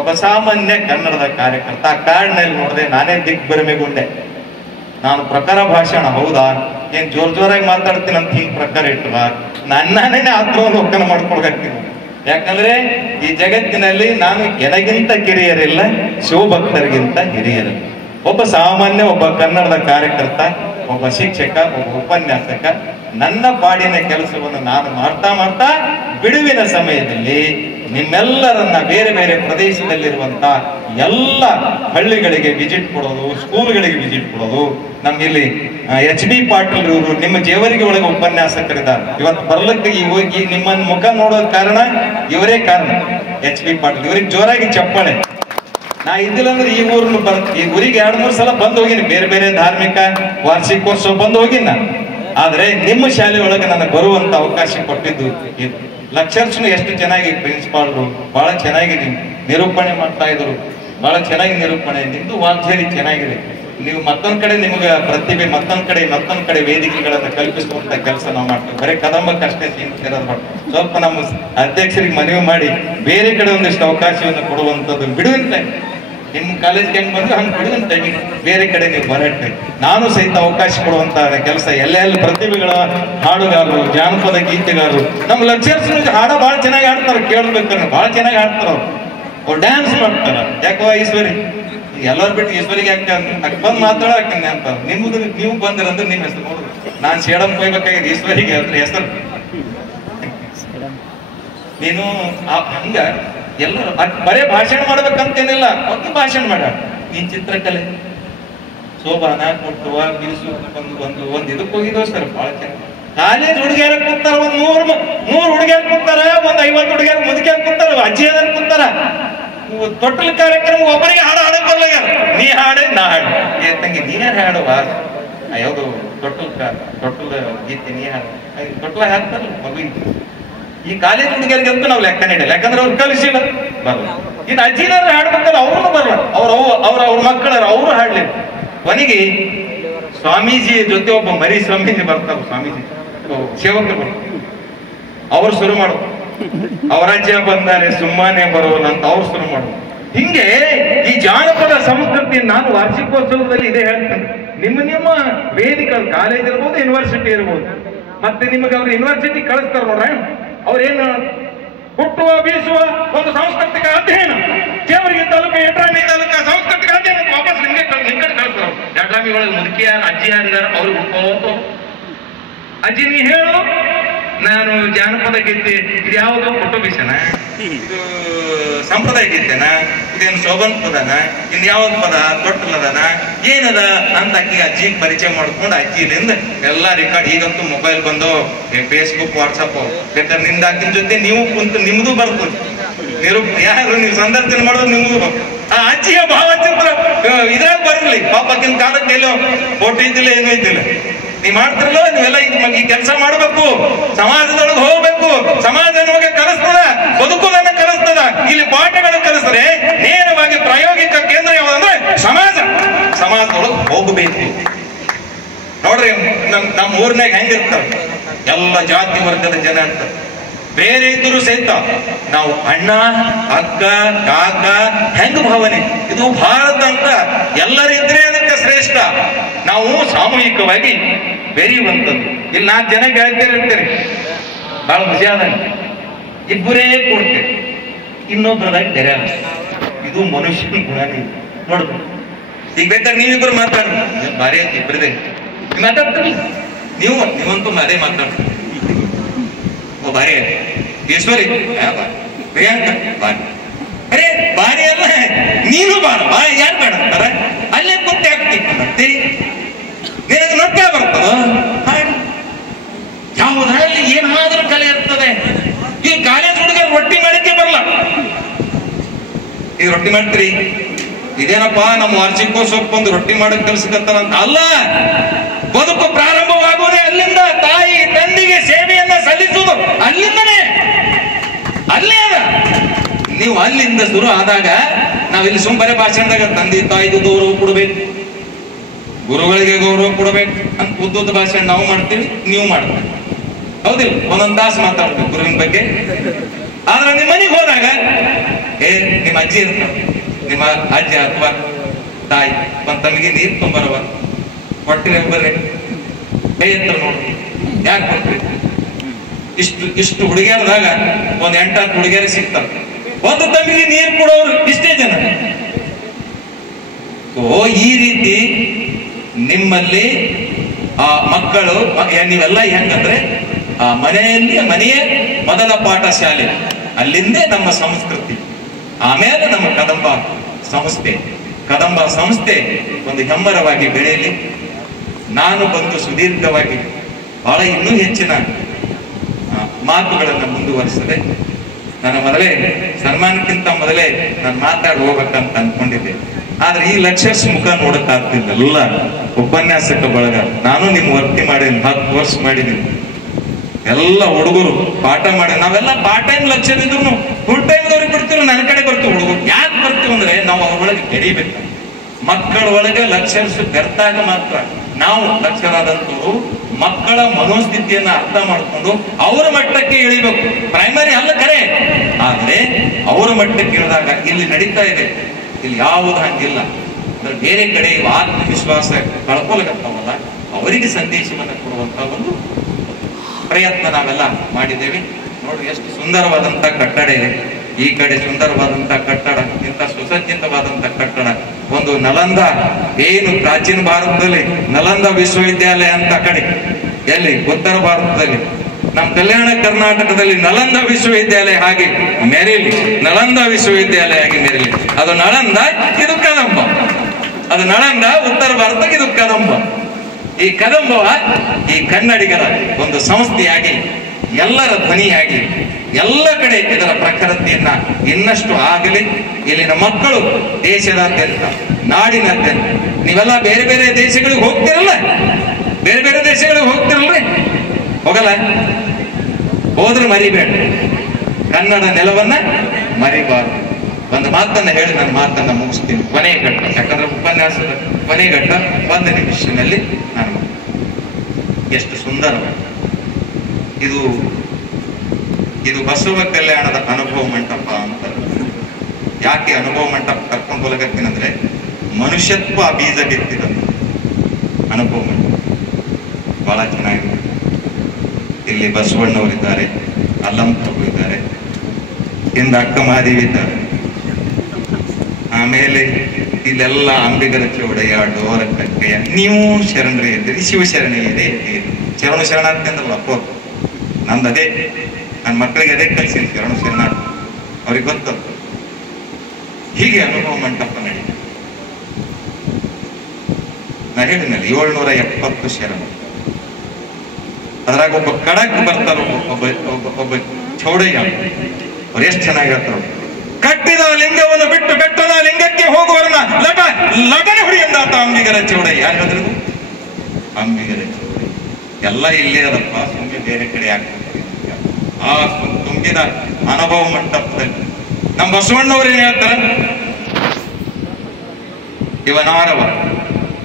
ಒಬ್ಬ ಸಾಮಾನ್ಯ ಕನ್ನಡದ ಕಾರ್ಯಕರ್ತ. ಆ ಕಾರ್ಡ್ನಲ್ಲಿ ನೋಡಿದೆ, ನಾನೇ ದಿಗ್ಭ್ರಮೆಗೊಂಡೆ. ನಾನು ಪ್ರಕಾರ ಭಾಷಣ ಹೌದಾ, ಏನ್ ಜೋರಾಗಿ ಮಾತಾಡ್ತೀನಿ ಅಂತ ಹಿಂಗ್ ಪ್ರಕಾರ ಇಟ್ಟಲ್ಲ, ನಾನೇ ಆತ್ಮಾವಲೋಕನ ಮಾಡ್ಕೊಳ್ಬೇಕು. ಯಾಕಂದ್ರೆ ಈ ಜಗತ್ತಿನಲ್ಲಿ ನಾನು ಎನಗಿಂತ ಕಿರಿಯರಿಲ್ಲ, ಶಿವಭಕ್ತರಿಗಿಂತ ಹಿರಿಯರಿಲ್ಲ. ಒಬ್ಬ ಸಾಮಾನ್ಯ, ಒಬ್ಬ ಕನ್ನಡದ ಕಾರ್ಯಕರ್ತ, ಒಬ್ಬ ಶಿಕ್ಷಕ, ಒಬ್ಬ ಉಪನ್ಯಾಸಕ, ನನ್ನ ಪಾಡಿನ ಕೆಲಸವನ್ನು ನಾನು ಮಾಡ್ತಾ ಬಿಡುವಿನ ಸಮಯದಲ್ಲಿ ನಿಮ್ಮೆಲ್ಲರನ್ನ ಬೇರೆ ಬೇರೆ ಪ್ರದೇಶದಲ್ಲಿರುವಂತ ಎಲ್ಲ ಹಳ್ಳಿಗಳಿಗೆ ವಿಸಿಟ್ ಕೊಡೋದು, ಸ್ಕೂಲ್ಗಳಿಗೆ ವಿಸಿಟ್ ಕೊಡೋದು. ನಮ್ಮಿಲ್ಲಿ HB ಪಾಟೀಲ್ ಇವರು ನಿಮ್ಮ ಜೇವರಿಗೆ ಒಳಗೆ ಉಪನ್ಯಾಸಕರಿದ್ದಾರೆ. ಇವತ್ತು ಬರ್ಲಿಕ್ಕೆ ಈ ನಿಮ್ಮ ಮುಖ ನೋಡೋ ಕಾರಣ ಇವರೇ ಕಾರಣ. HB ಪಾಟೀಲ್ ಇವರಿಗೆ ಜೋರಾಗಿ ಚಪ್ಪಾಳೆ. ನಾ ಇದ್ದಿಲ್ಲ ಅಂದ್ರೆ ಈ ಊರಿಗೆ 2-3 ಸಲ ಬಂದು ಹೋಗಿನಿ, ಬೇರೆ ಬೇರೆ ಧಾರ್ಮಿಕ ವಾರ್ಷಿಕೋತ್ಸವ ಬಂದು ಹೋಗಿನ. ಆದ್ರೆ ನಿಮ್ಮ ಶಾಲೆ ಒಳಗೆ ನನಗೆ ಬರುವಂತ ಅವಕಾಶ ಕೊಟ್ಟಿದ್ದು ಲೆಕ್ಚರ್ಸ್ನು ಎಷ್ಟು ಚೆನ್ನಾಗಿ ಪ್ರಿನ್ಸಿಪಾಲ್ರು ಬಹಳ ಚೆನ್ನಾಗಿ ನಿರೂಪಣೆ ಮಾಡ್ತಾ ಇದ್ರು. ಬಹಳ ಚೆನ್ನಾಗಿ ನಿರೂಪಣೆ, ನಿಮ್ದು ವಾಗ್ದಾರಿ ಚೆನ್ನಾಗಿದೆ. ನೀವು ಮತ್ತೊಂದ್ ಕಡೆ ನಿಮ್ಗೆ ಪ್ರತಿಭೆ, ಮತ್ತೊಂದ್ ಕಡೆ ವೇದಿಕೆಗಳನ್ನ ಕಲ್ಪಿಸುವಂತ ಕೆಲಸ ನಾವು ಮಾಡ್ತೀವಿ. ಬರೀ ಕದಂಬಕ್ಕಷ್ಟೇ ಸೀಮಿತ ಮಾಡ್ತೀವಿ. ಸ್ವಲ್ಪ ನಮ್ಮ ಅಧ್ಯಕ್ಷರಿಗೆ ಮನವಿ ಮಾಡಿ ಬೇರೆ ಕಡೆ ಒಂದಿಷ್ಟು ಅವಕಾಶವನ್ನು ಕೊಡುವಂಥದ್ದು ಬಿಡುವಂತೆ. ನಿಮ್ಮ ಕಾಲೇಜ್ಗೆ ಹೆಂಗ್ ಬಂದ್ರೆ ಹಂಗೆ ಬಿಡುವಂತ ಟೈಮಿಗೆ ಬೇರೆ ಕಡೆ ನೀವು ಬರಟ್ಟೆ ನಾನು ಸಹಿತ ಅವಕಾಶ ಕೊಡುವಂತ ಕೆಲಸ. ಎಲ್ಲೆಲ್ಲಿ ಪ್ರತಿಭೆಗಳ ಹಾಡುಗಾರರು, ಜಾನಪದ ಗೀತೆಗಾರರು, ನಮ್ಮ ಲೆಕ್ಚರ್ಸ್ ಹಾಡ ಬಹಳ ಚೆನ್ನಾಗಿ ಹಾಡ್ತಾರೆ. ಕೇಳ್ಬೇಕಾದ್ರೆ ಬಹಳ ಚೆನ್ನಾಗಿ ಹಾಡ್ತಾರ ಅವ್ರು ಡ್ಯಾನ್ಸ್ ಮಾಡ್ತಾರ. ಯಾಕೋ ಈಶ್ವರಿ ಎಲ್ಲರೂ ಬಿಟ್ಟು ಈಶ್ವರಿಗೆ ಯಾಕೆ ಬಂದು ಮಾತಾಡಕ್ಕೆ ಅಂತ ನಿಮ್ದು ನೀವು ಬಂದಿರಂದ್ರೆ ನಿಮ್ಮ ಹೆಸರು ನೋಡ್ರಿ. ನಾನ್ ಸೇಡಮ್ ಹೋಗ್ಬೇಕಾಗಿದೆ ಈಶ್ವರಿಗೆ ಅಂದ್ರೆ ಹೆಸರು ನೀನು ಹಂಗ ಎಲ್ಲರೂ ಬರೇ ಭಾಷಣ ಮಾಡ್ಬೇಕಂತೇನಿಲ್ಲ. ಒಂದು ಭಾಷಣ ಮಾಡ ನೀನ್ ಚಿತ್ರಕಲೆ ಶೋಭಾನ ಕೊಟ್ಟುವ ಬಿರುಸು ಒಂದು ಇದಕ್ಕೆ ಹೋಗಿದ್ವು ಸರ್. ಬಹಳ ಚೆನ್ನಾಗಿ ಕಾಲೇಜ್ ಹುಡುಗಿಯರ ಕೂತಾರ, ಒಂದ್ 100 ಹುಡುಗಿಯರ್ ಕೂತಾರ, ಒಂದ್ 50 ಹುಡುಗಿಯರ್ ಮುದುಕಿಯರ್ ಕೂತಾರ, ಅಜ್ಜಿ ಅದರ ಕೂತಾರ. ತೊಟ್ಟಲ ಕಾರ್ಯಕ್ರಮ ಒಬ್ಬರಿಗೆ ಹಾಡ ಹಾಡಕ್ ಬರ್ಲಾಗ್ಯಾರ. ನೀ ಹಾಡೆ ನಾ ಹಾಡು ತಂಗಿ ನೀನೇ ಹಾಡುವ ಯಾವ್ದು ತೊಟ್ಟಲ ಗೀತೆ ನೀ ಹಾಡು ತೊಟ್ಲ ಹಾಕ್ತಾರಲ್ಲ ಮಗು. ಈ ಕಾಲೇಜ್ ಹುಡುಗಿಯರಿಗಂತೂ ನಾವು ಲೆಕ್ಕ ನೀಡಿಲ್ಲ, ಯಾಕಂದ್ರೆ ಅವ್ರು ಕಲಿಸಿಲ್ಲ ಬರಲ್ಲ. ಇನ್ನು ಅಜ್ಜಿನಾರ ಹಾಡ್ಬೇಕಲ್ಲ ಅವ್ರನ್ನು ಬರಲ್ಲ, ಅವ್ರ ಮಕ್ಕಳಾರ ಅವರು ಹಾಡ್ಲಿ. ಕೊನೆಗೆ ಸ್ವಾಮೀಜಿ ಜೊತೆ ಒಬ್ಬ ಮರಿ ಸ್ವಾಮೀಜಿ ಬರ್ತಾರ, ಸ್ವಾಮೀಜಿ ಸೇವಕರು ಅವ್ರು ಶುರು ಮಾಡೋದು. ಅವರ ಅಜ್ಜ ಬಂದಾರೆ ಸುಮ್ಮನೆ ಬರೋಲ್ಲ ಅಂತ ಅವ್ರು ಶುರು ಮಾಡೋದು. ಹಿಂಗೆ ಈ ಜಾನಪದ ಸಂಸ್ಕೃತಿ ನಾನು ವಾರ್ಷಿಕೋತ್ಸವದಲ್ಲಿ ಇದೇ ಹೇಳ್ತೇನೆ. ನಿಮ್ಮ ವೇದಿಕೆ ಕಾಲೇಜ್ ಇರ್ಬೋದು, ಯೂನಿವರ್ಸಿಟಿ ಇರ್ಬೋದು, ಮತ್ತೆ ನಿಮಗೆ ಅವ್ರು ಯೂನಿವರ್ಸಿಟಿ ಕಳಿಸ್ತಾರ ನೋಡ್ರ, ಅವ್ರೇನು ಹುಟ್ಟುವ ಬೀಸುವ ಒಂದು ಸಾಂಸ್ಕೃತಿಕ ಅಧ್ಯಯನ, ಜೇವರ್ಗಿ ತಾಲೂಕು ಯಡ್ರಾಮಿ ತಾಲೂಕು ಸಾಂಸ್ಕೃತಿಕ ಅಧ್ಯಯನ ವಾಪಸ್ ನಿಮ್ಗೆ ಕಳಿಸ್ತಾರ. ಯಡ್ರಾಮಿ ಒಳಗೆ ಮುದುಕಿ ಯಾರು ಅಜ್ಜಿ ಯಾರಿದಾರ ಅವ್ರಿಗೆ ಹುಟ್ಟುವ ಅಜ್ಜಿ ನೀ ಹೇಳು, ನಾನು ಜಾನಪದ ಗೀತೆ ಇದು ಯಾವುದು ಕುಟುಂಬಿಸನ, ಇದು ಸಂಪ್ರದಾಯ ಗೀತೆನ, ಇದೇನು ಶೋಭನ್ ಪದನ, ಇನ್ ಯಾವ್ದು ಪದ ತೊಟ್ಟಲದನ ಏನದ ಅಂತ ಅಜ್ಜಿಗೆ ಪರಿಚಯ ಮಾಡ್ಕೊಂಡು ಅಜ್ಜಿಲಿಂದ ಎಲ್ಲಾ ರೆಕಾರ್ಡ್. ಈಗಂತೂ ಮೊಬೈಲ್ ಬಂದು ಫೇಸ್ಬುಕ್ ವಾಟ್ಸಪ್ ಬೇಕಾದ್ರೆ ನಿಂದ ಅಕ್ಕಿನ ಜೊತೆ ನೀವು ಕುಂತು ನಿಮ್ದು ಬರ್ತದೆ. ಯಾರು ನೀವು ಸಂದರ್ಶನ ಮಾಡೋದು ನಿಮ್ದು ಆ ಅಜ್ಜಿಯ ಭಾವಚಿತ್ರ ಇದ್ರಾಗ ಬರಲಿ. ಪಾಪಕ್ಕಿನ ಕಾಲಕ್ಕೆ ಎಲ್ಲೋ ಫೋಟೋ ಇದ್ದಿಲ್ಲ, ಏನೂ ಇದ್ದಿಲ್ಲ. ನೀವ್ ಮಾಡ್ತಿರಲ್ಲ ನೀವೆಲ್ಲ ಈ ಕೆಲಸ ಮಾಡ್ಬೇಕು, ಸಮಾಜದೊಳಗೆ ಹೋಗ್ಬೇಕು. ಸಮಾಜ ನಮಗೆ ಕಲಿಸ್ತದ, ಬದುಕುವುದನ್ನ ಕಲಿಸ್ತದ. ಇಲ್ಲಿ ಪಾಠಗಳು ಕಲಿಸ್ತಾರೆ. ನೇರವಾಗಿ ಪ್ರಾಯೋಗಿಕ ಕೇಂದ್ರ ಯಾವ್ದಂದ್ರೆ ಸಮಾಜದೊಳಗೆ ಹೋಗಬೇಕು. ನೋಡ್ರಿ ನಮ್ಮ ಊರ್ನಾಗ ಹೆಂಗಿರ್ತಾರೆ, ಎಲ್ಲ ಜಾತಿ ವರ್ಗದ ಜನ ಇರ್ತಾರೆ. ಬೇರೆ ಇದ್ರು ಸಹಿತ ನಾವು ಅಣ್ಣ ಅಕ್ಕ ಕಾಕ ಹೆಂಗ ಭಾವನೆ. ಇದು ಭಾರತ ಅಂತ ಎಲ್ಲರಿದ್ರೆ ಅದಕ್ಕೆ ಶ್ರೇಷ್ಠ. ನಾವು ಸಾಮೂಹಿಕವಾಗಿ ಬೆರೆಯುವಂಥದ್ದು. ಇಲ್ಲಿ 4 ಜನ ಗೆಳತಿಯರಿರ್ತೀರಿ, ಬಹಳ ಖುಷಿ ಆದ. ಇಬ್ಬರೇ ಕೊಡ್ತೇವೆ, ಇನ್ನೊಬ್ಬರದಾಗ ತೆರೆ. ಇದು ಮನುಷ್ಯನ ಗುಣ. ನೋಡ್ಬೇಕು ಈಗ ಬೇಕಾದ್ರೆ ನೀವಿಬ್ಬರು ಮಾತಾಡ್ರಿ, ಭಾರಿ ಅಂತ ಇಬ್ಬರದೇ ಮಾತಾಡ್ತೀರಿ. ನೀವಂತೂ ಅದೇ ಮಾತಾಡ್ತೀರಿ. ಭಾರಿ ಈಶ್ವರಿ ಪ್ರಿಯಾಂಕ ಬಾರಿ, ಅರೇ ಬಾರಿ ಅಲ್ಲ ನೀನು ಬಾರ ಬಾ, ಯಾರು ಬೇಡ ಅಂತಾರ? ಅಲ್ಲೇ ಕುಂತೆ ಆಗ್ತಿ ನಿನಗೆ ನೃತ್ಯ ಬರ್ತದ, ಹಾಡು ಯಾವುದರಲ್ಲಿ ಏನಾದ್ರೂ ಕಲೆ ಇರ್ತದೆ. ಈ ಕಾಲೇಜ್ ಹುಡುಗರು ರೊಟ್ಟಿ ಮಾಡಕ್ಕೆ ಬರಲ್ಲ. ಈ ರೊಟ್ಟಿ ಮಾಡ್ತೀರಿ, ಇದೇನಪ್ಪಾ ನಮ್ಮ ವಾರ್ಷಿಕೋತ್ಸವಕ್ಕೊಂದು ರೊಟ್ಟಿ ಮಾಡಕ್ ಕಲ್ಸಕತ್ತಾರಂತ ಅಲ್ಲ. ಬದುಕು ಪ್ರಾರಂಭವಾಗುವುದೇ ಅಲ್ಲಿಂದ. ತಾಯಿ ತಂದೆಗೆ ಸೇವೆಯನ್ನ ಸಲ್ಲಿಸುವುದು ಅಲ್ಲಿಂದನೇ, ಅಲ್ಲೇ ಅದ. ನೀವು ಅಲ್ಲಿಂದ ಶುರು ಆದಾಗ ನಾವಿಲ್ಲಿ ಸುಮ್ಮನೆ ಭಾಷಣದಾಗ ತಂದೆ ತಾಯಿಗೂ ಗೌರವ ಕೊಡ್ಬೇಕು, ಗುರುಗಳಿಗೆ ಗೌರವ ಕೊಡ್ಬೇಕು ಅಂತ ಉದ್ದುದ್ದ ಭಾಷಣ ನಾವು ಮಾಡ್ತೀವಿ, ನೀವು ಮಾಡ್ತೀವಿ. ಹೌದಿಲ್ಲ? ಒಂದೊಂದು ತಾಸು ಮಾತಾಡ್ಬೇಕು ಗುರುವಿನ ಬಗ್ಗೆ. ಆದ್ರೆ ನಿಮ್ಮ ಮನೆಗೆ ಹೋದಾಗ ನಿಮ್ಮ ಅಜ್ಜಿ ಇರ್ತಾರೆ, ನಿಮ್ಮ ಅಜ್ಜ ಅಥವಾ ತಾಯಿ ಒಂದ್ ತಮಗೆ ನೀರು ತುಂಬರವ ಹೊಟ್ಟಿನ ಬರ್ರಿ ಕೈ ಎತ್ತರ ನೋಡ್ರಿ, ಯಾಕೆ ಕೊಟ್ರಿ? ಇಷ್ಟು ಹುಡುಗಿಯರದಾಗ ಒಂದ್ 8-10 ಹುಡುಗಿಯರು ಸಿಗ್ತಾರೆ. ಒಂದು ತಮಗೆ ನೀರು ಕೊಡೋರು ಇಷ್ಟೇ ಜನ. ಈ ರೀತಿ ನಿಮ್ಮಲ್ಲಿ ಆ ಮಕ್ಕಳು ನೀವೆಲ್ಲ ಹೆಂಗಂದ್ರೆ ಆ ಮನೆಯ ಮೊದಲ ಪಾಠಶಾಲೆ ಅಲ್ಲಿಂದೇ ನಮ್ಮ ಸಂಸ್ಕೃತಿ, ಆಮೇಲೆ ನಮ್ಮ ಕದಂಬ ಸಂಸ್ಥೆ ಒಂದು ಹೆಮ್ಮರವಾಗಿ ಬೆಳೆಯಲಿ. ನಾನು ಬಂದು ಸುದೀರ್ಘವಾಗಿ ಬಹಳ ಇನ್ನೂ ಹೆಚ್ಚಿನ ಮಾತುಗಳನ್ನು ಮುಂದುವರಿಸಿದೆ. ನನ್ನ ಸನ್ಮಾನಕ್ಕಿಂತ ಮೊದಲೇ ನಾನು ಮಾತಾಡಿ ಹೋಗ್ಬೇಕಂತ ಅನ್ಕೊಂಡಿದ್ದೆ. ಆದ್ರೆ ಈ ಲಕ್ಷರ್ಸ್ ಮುಖ ನೋಡಕ್ಕಾಗ್ತಿಲ್ಲ. ಎಲ್ಲ ಉಪನ್ಯಾಸಕ ಬಳಗ, ನಾನು ನಿಮ್ಮ ವರ್ತಿ ಮಾಡಿದ್ದೀನಿ, 10 ವರ್ಷ ಮಾಡಿದ್ದೀನಿ. ಎಲ್ಲ ಹುಡುಗರು ಪಾಠ ಮಾಡಿ, ನಾವೆಲ್ಲ ಪಾರ್ಟ್ ಟೈಮ್ ಲೆಕ್ಚರ್ ಇದ್ರು ಫುಲ್ ಟೈಮ್ ಅವ್ರಿಗೆ ಬಿಡ್ತಿರೋ ನನ್ನ ಕಡೆ ಬರ್ತೀವಿ. ಹುಡುಗರು ಯಾಕೆ ಬರ್ತೀವಿ ಅಂದ್ರೆ ನಾವು ಅವ್ರೊಳಗೆ ಬೆಳಿಬೇಕು. ಮಕ್ಕಳ ಒಳಗೆ ಲೆಕ್ಚರ್ಸ್ ಬೆರ್ತಾಗ ಮಾತ್ರ ನಾವು ಲೆಕ್ಚರ್ ಆದಂತವರು ಮಕ್ಕಳ ಮನೋಸ್ಥಿತಿಯನ್ನ ಅರ್ಥ ಮಾಡಿಕೊಂಡು ಅವರ ಮಟ್ಟಕ್ಕೆ ಇಳಿಬೇಕು. ಪ್ರೈಮರಿ ಅಲ್ಲ ಕರೆ, ಆದ್ರೆ ಅವರ ಮಟ್ಟಕ್ಕೆ ಇಳಿದಾಗ ಇಲ್ಲಿ ನಡೀತಾ ಇದೆ. ಇಲ್ಲಿ ಯಾವುದು ಹಂಗಿಲ್ಲ. ಅಂದ್ರೆ ಬೇರೆ ಕಡೆ ಆತ್ಮವಿಶ್ವಾಸ ಕಳ್ಕೊಳಕತ್ತಾವಲ್ಲ, ಅವರಿಗೆ ಸಂದೇಶವನ್ನು ಕೊಡುವಂತ ಒಂದು ಪ್ರಯತ್ನ ನಾವೆಲ್ಲ ಮಾಡಿದ್ದೇವೆ. ನೋಡಿ ಎಷ್ಟು ಸುಂದರವಾದಂತ ಕಟ್ಟಡ ಇದೆ. ಈ ಕಡೆ ಸುಂದರವಾದಂತ ಕಟ್ಟಡ, ಇಂಥ ಸುಸಜ್ಜಿತವಾದಂತ ಕಟ್ಟಡ. ಒಂದು ನಲಂದ, ಏನು ಪ್ರಾಚೀನ ಭಾರತದಲ್ಲಿ ನಲಂದ ವಿಶ್ವವಿದ್ಯಾಲಯ ಅಂತ ಕಡೆ, ಎಲ್ಲಿ ಉತ್ತರ ಭಾರತದಲ್ಲಿ, ನಮ್ಮ ಕಲ್ಯಾಣ ಕರ್ನಾಟಕದಲ್ಲಿ ನಲಂದ ವಿಶ್ವವಿದ್ಯಾಲಯ ಹಾಗೆ ಮೆರಿಲಿ, ನಲಂದ ವಿಶ್ವವಿದ್ಯಾಲಯ ಆಗಿ ಮೆರಿಲಿ. ಅದು ನಳಂದ, ಇದು ಕದಂಬ. ಅದು ನಳಂದ, ಉತ್ತರ ಭಾರತ, ಇದು ಕದಂಬ. ಈ ಕದಂಬವ ಈ ಕನ್ನಡಿಗರ ಒಂದು ಸಂಸ್ಥೆಯಾಗಿ, ಎಲ್ಲರ ಧ್ವನಿಯಾಗಿ ಎಲ್ಲ ಕಡೆ ಇದರ ಪ್ರಖರತೆಯನ್ನ ಇನ್ನಷ್ಟು ಆಗಲಿ. ಇಲ್ಲಿನ ಮಕ್ಕಳು ದೇಶದಾದ್ಯಂತ, ನಾಡಿನಾದ್ಯಂತ, ನೀವೆಲ್ಲ ಬೇರೆ ಬೇರೆ ದೇಶಗಳಿಗೆ ಹೋಗ್ತಿರಲ್ಲ, ಬೇರೆ ಬೇರೆ ದೇಶಗಳಿಗೆ ಹೋಗ್ತಿರಲ್ರಿ, ಹೋಗಲ್ಲ, ಹೋದ್ರೆ ಮರಿಬೇಡ, ಕನ್ನಡ ನೆಲವನ್ನ ಮರಿಬಾರ್ದು. ಒಂದು ಮಾತನ್ನ ಹೇಳಿ ನನ್ನ ಮಾತನ್ನ ಮುಗಿಸ್ತೀನಿ. ಕೊನೆಯ ಘಟ್ಟ, ಯಾಕಂದ್ರೆ ಉಪನ್ಯಾಸದ ಕೊನೆಯ ಘಟ್ಟ 1 ನಿಮಿಷದಲ್ಲಿ ನಾನು. ಎಷ್ಟು ಸುಂದರ ಇದು ಬಸವ ಕಲ್ಯಾಣದ ಅನುಭವ ಮಂಟಪ ಅಂತ. ಯಾಕೆ ಅನುಭವ ಮಂಟಪ ಕರ್ಕೊಂಡು ಹೋಗತ್ತೀನಂದ್ರೆ, ಮನುಷ್ಯತ್ವ ಬೀಜ ಬಿತ್ತಿದಂತ ಅನುಭವ ಮಂಟಪ ಬಹಳ ಚೆನ್ನಾಗಿದೆ. ಇಲ್ಲಿ ಬಸವಣ್ಣವರಿದ್ದಾರೆ, ಅಲ್ಲಂ ಪ್ರಭು ಇದ್ದಾರೆ, ಇಂದ ಅಕ್ಕ ಮಹಾದೇವಿ ಇದ್ದಾರೆ, ಆಮೇಲೆ ಇಲ್ಲೆಲ್ಲ ಅಂಬಿಗರ ಚೌಡಯ್ಯ, ಡೋರ ಕಕ್ಕೆಯ, ನೀವು ಶರಣರೇ ಇದ್ದೀರಿ, ಶಿವಶರಣೆಯದೇ ಇದ್ದೀರಿ. ಶರಣು ಶರಣಾರ್ಥಿ ಅಂದ್ರಲ್ಲ ಅಪ್ಪೋ, ನಂದು ಅದೇ, ನನ್ನ ಮಕ್ಕಳಿಗೆ ಅದೇ ಕಲಿಸಿನಿ, ಶರಣು ಶರಣಾರ್ಥಿ, ಅವ್ರಿಗೆ ಗೊತ್ತು. ಹೀಗೆ ಅನುಭವ ಮಂಟಪ ನಡೀತು. ನಾ ಹೇಳಿದ್ನಲ್ಲಿ 770 ಶರಣರು. ಅದ್ರಾಗ ಒಬ್ಬ ಕಡಕ್ ಬರ್ತಾರ, ಒಬ್ಬ ಚೌಡಯ್ಯ, ಅವ್ರು ಎಷ್ಟು ಚೆನ್ನಾಗಿ ಹೇಳ್ತಾರ, ಕಟ್ಟಿದ ಲಿಂಗವನ್ನು ಬಿಟ್ಟು ಬೆಟ್ಟದ ಲಿಂಗಕ್ಕೆ ಹೋಗುವವರನ್ನ ಲಟನೆ ಹೊಡಿ ಎಂದಾತ ಅಂಬಿಗರ ಚೌಡಯ್ಯ. ಯಾರು ಹೇಳಿದ್ರು? ಅಂಬಿಗರ ಚೌಡಯ್ಯ. ಎಲ್ಲ ಇಲ್ಲೇ ಅದಪ್ಪ, ಸುಮ್ಮನೆ ಬೇರೆ ಕಡೆ ಆಗ್ತದೆ. ಆ ತುಂಬಿದ ಅನುಭವ ಮಂಟಪದಲ್ಲಿ ನಮ್ಮ ಬಸವಣ್ಣವ್ರು ಏನ್ ಹೇಳ್ತಾರ,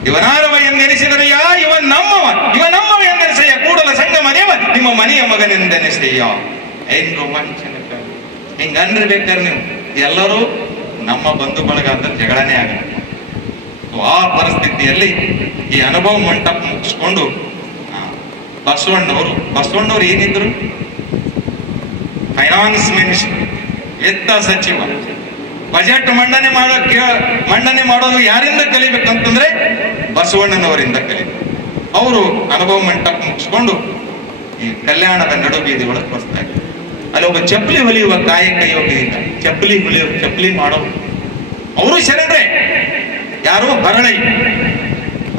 ಇವನಾರವ ಎಂದೆನಿಸಿದರೆಯ, ಇವ ನಮ್ಮವ ಎಂದೆನಿಸಯ್ಯ, ಕೂಡಲ ಸಂಗಮ ದೇವ ನಿಮ್ಮ ಮನೆಯ ಮಗನೆಂದೆನಿಸಯ್ಯ. ಏನ್ ರೋಮಾಂಚನಕ ಹಿಂಗನ್ರಿ. ಬೇಕಾದ್ರೆ ನೀವು ಎಲ್ಲರೂ ನಮ್ಮ ಬಂಧು ಬಳಗ ಅಂತ ಜಗಳನೇ ಆಗಲ್ಲ. ಆ ಪರಿಸ್ಥಿತಿಯಲ್ಲಿ ಈ ಅನುಭವ ಮಂಟಪ ಮುಗಿಸ್ಕೊಂಡು ಬಸವಣ್ಣವರು ಏನಿದ್ರು? ಫೈನಾನ್ಸ್ ಮಿನಿಸ್ಟರ್, ವಿತ್ತ ಸಚಿವ. ಬಜೆಟ್ ಮಂಡನೆ ಮಾಡೋದು ಯಾರಿಂದ ಕಲಿಬೇಕಂತಂದ್ರೆ ಬಸವಣ್ಣನವರಿಂದ ಕಲಿಬೇಕು. ಅವರು ಅನುಭವ ಮಂಟಪ ಮುಗಿಸ್ಕೊಂಡು ಈ ಕಲ್ಯಾಣದ ನಡು ಬೀದಿ ಒಳಗೆ ಬರ್ತಾ ಇದ್ರು. ಅಲ್ಲಿ ಒಬ್ಬ ಚಪ್ಪಲಿ ಹೊಲಿಯುವ ಕಾಯಕ ಯೋಗಿ ಇದ್ದ, ಚಪ್ಪಲಿ ಮಾಡೋ, ಅವರು ಶರಣರೇ. ಯಾರು? ಭರಣೈ.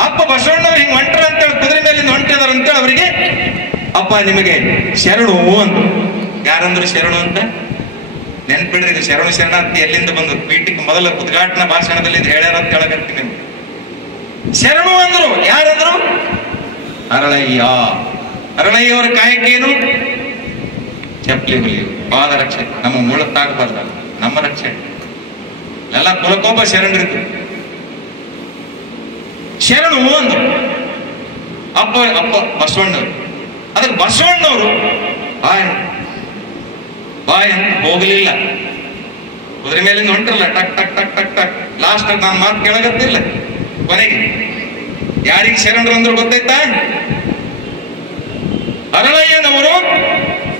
ಅಪ್ಪ ಬಸವಣ್ಣವ್ರು ಹಿಂಗ್ ಹೊಂಟ್ರ ಅಂತೇಳಿ, ಕುದುರೆ ಮೇಲಿಂದ ಹೊಂಟಿದಾರ ಅಂತೇಳಿ ಅವರಿಗೆ ಅಪ್ಪ ನಿಮಗೆ ಶರಣು ಅಂತ. ಯಾರಂದ್ರು ಶರಣು ಅಂತ? ನೆನ್ಪಿಡ್ರಿ, ಇದು ಶರಣು ಶರಣಾರ್ಥಿ ಎಲ್ಲಿಂದ ಬಂದು ಪೀಠಕ್ಕೆ ಮೊದಲ ಉದ್ಘಾಟನಾ ಭಾಷಣದಲ್ಲಿ ಇದು ಹೇಳ್ಯಾರ ಅಂತ ಹೇಳಕತ್ತೀನಿ. ಶರಣು ಅಂದ್ರು. ಯಾರಂದ್ರು? ಅರಳಯ್ಯವರ ಕಾಯಕ ಏನು? ಚಪ್ಪಲಿ ಹೊಲಿಯುವುದು, ಪಾದ ರಕ್ಷೆ. ನಮ್ಮ ಮೂಲಕ್ಕಾಗಬಾರ್ದಲ್ಲ, ನಮ್ಮ ರಕ್ಷೆ. ಎಲ್ಲ ಕುಲಕ್ಕೊಬ್ಬ ಶರಣರಿದ್ರು. ಶರಣು ಅಂದ್ರು ಅಪ್ಪ ಬಸವಣ್ಣವ್ರು. ಅದಕ್ಕೆ ಬಸವಣ್ಣವರು ಬಾಯ್ ಅಂತ ಹೋಗಲಿಲ್ಲ. ಕುದುರೆ ಮೇಲಿಂದ ಹೊಂಟಿರಲ್ಲ, ಟಕ್ ಟಕ್ ಟಕ್ ಟಕ್ ಟಕ್. ಲಾಸ್ಟ್ ನಾನು ಮಾತು ಕೇಳಗತ್ತಿಲ್ಲ. ಕೊನೆಗೆ ಯಾರಿಗೆ ಶರಣರು ಅಂದ್ರು ಗೊತ್ತಾಯ್ತಾ? ಅರಳಯ್ಯನವರು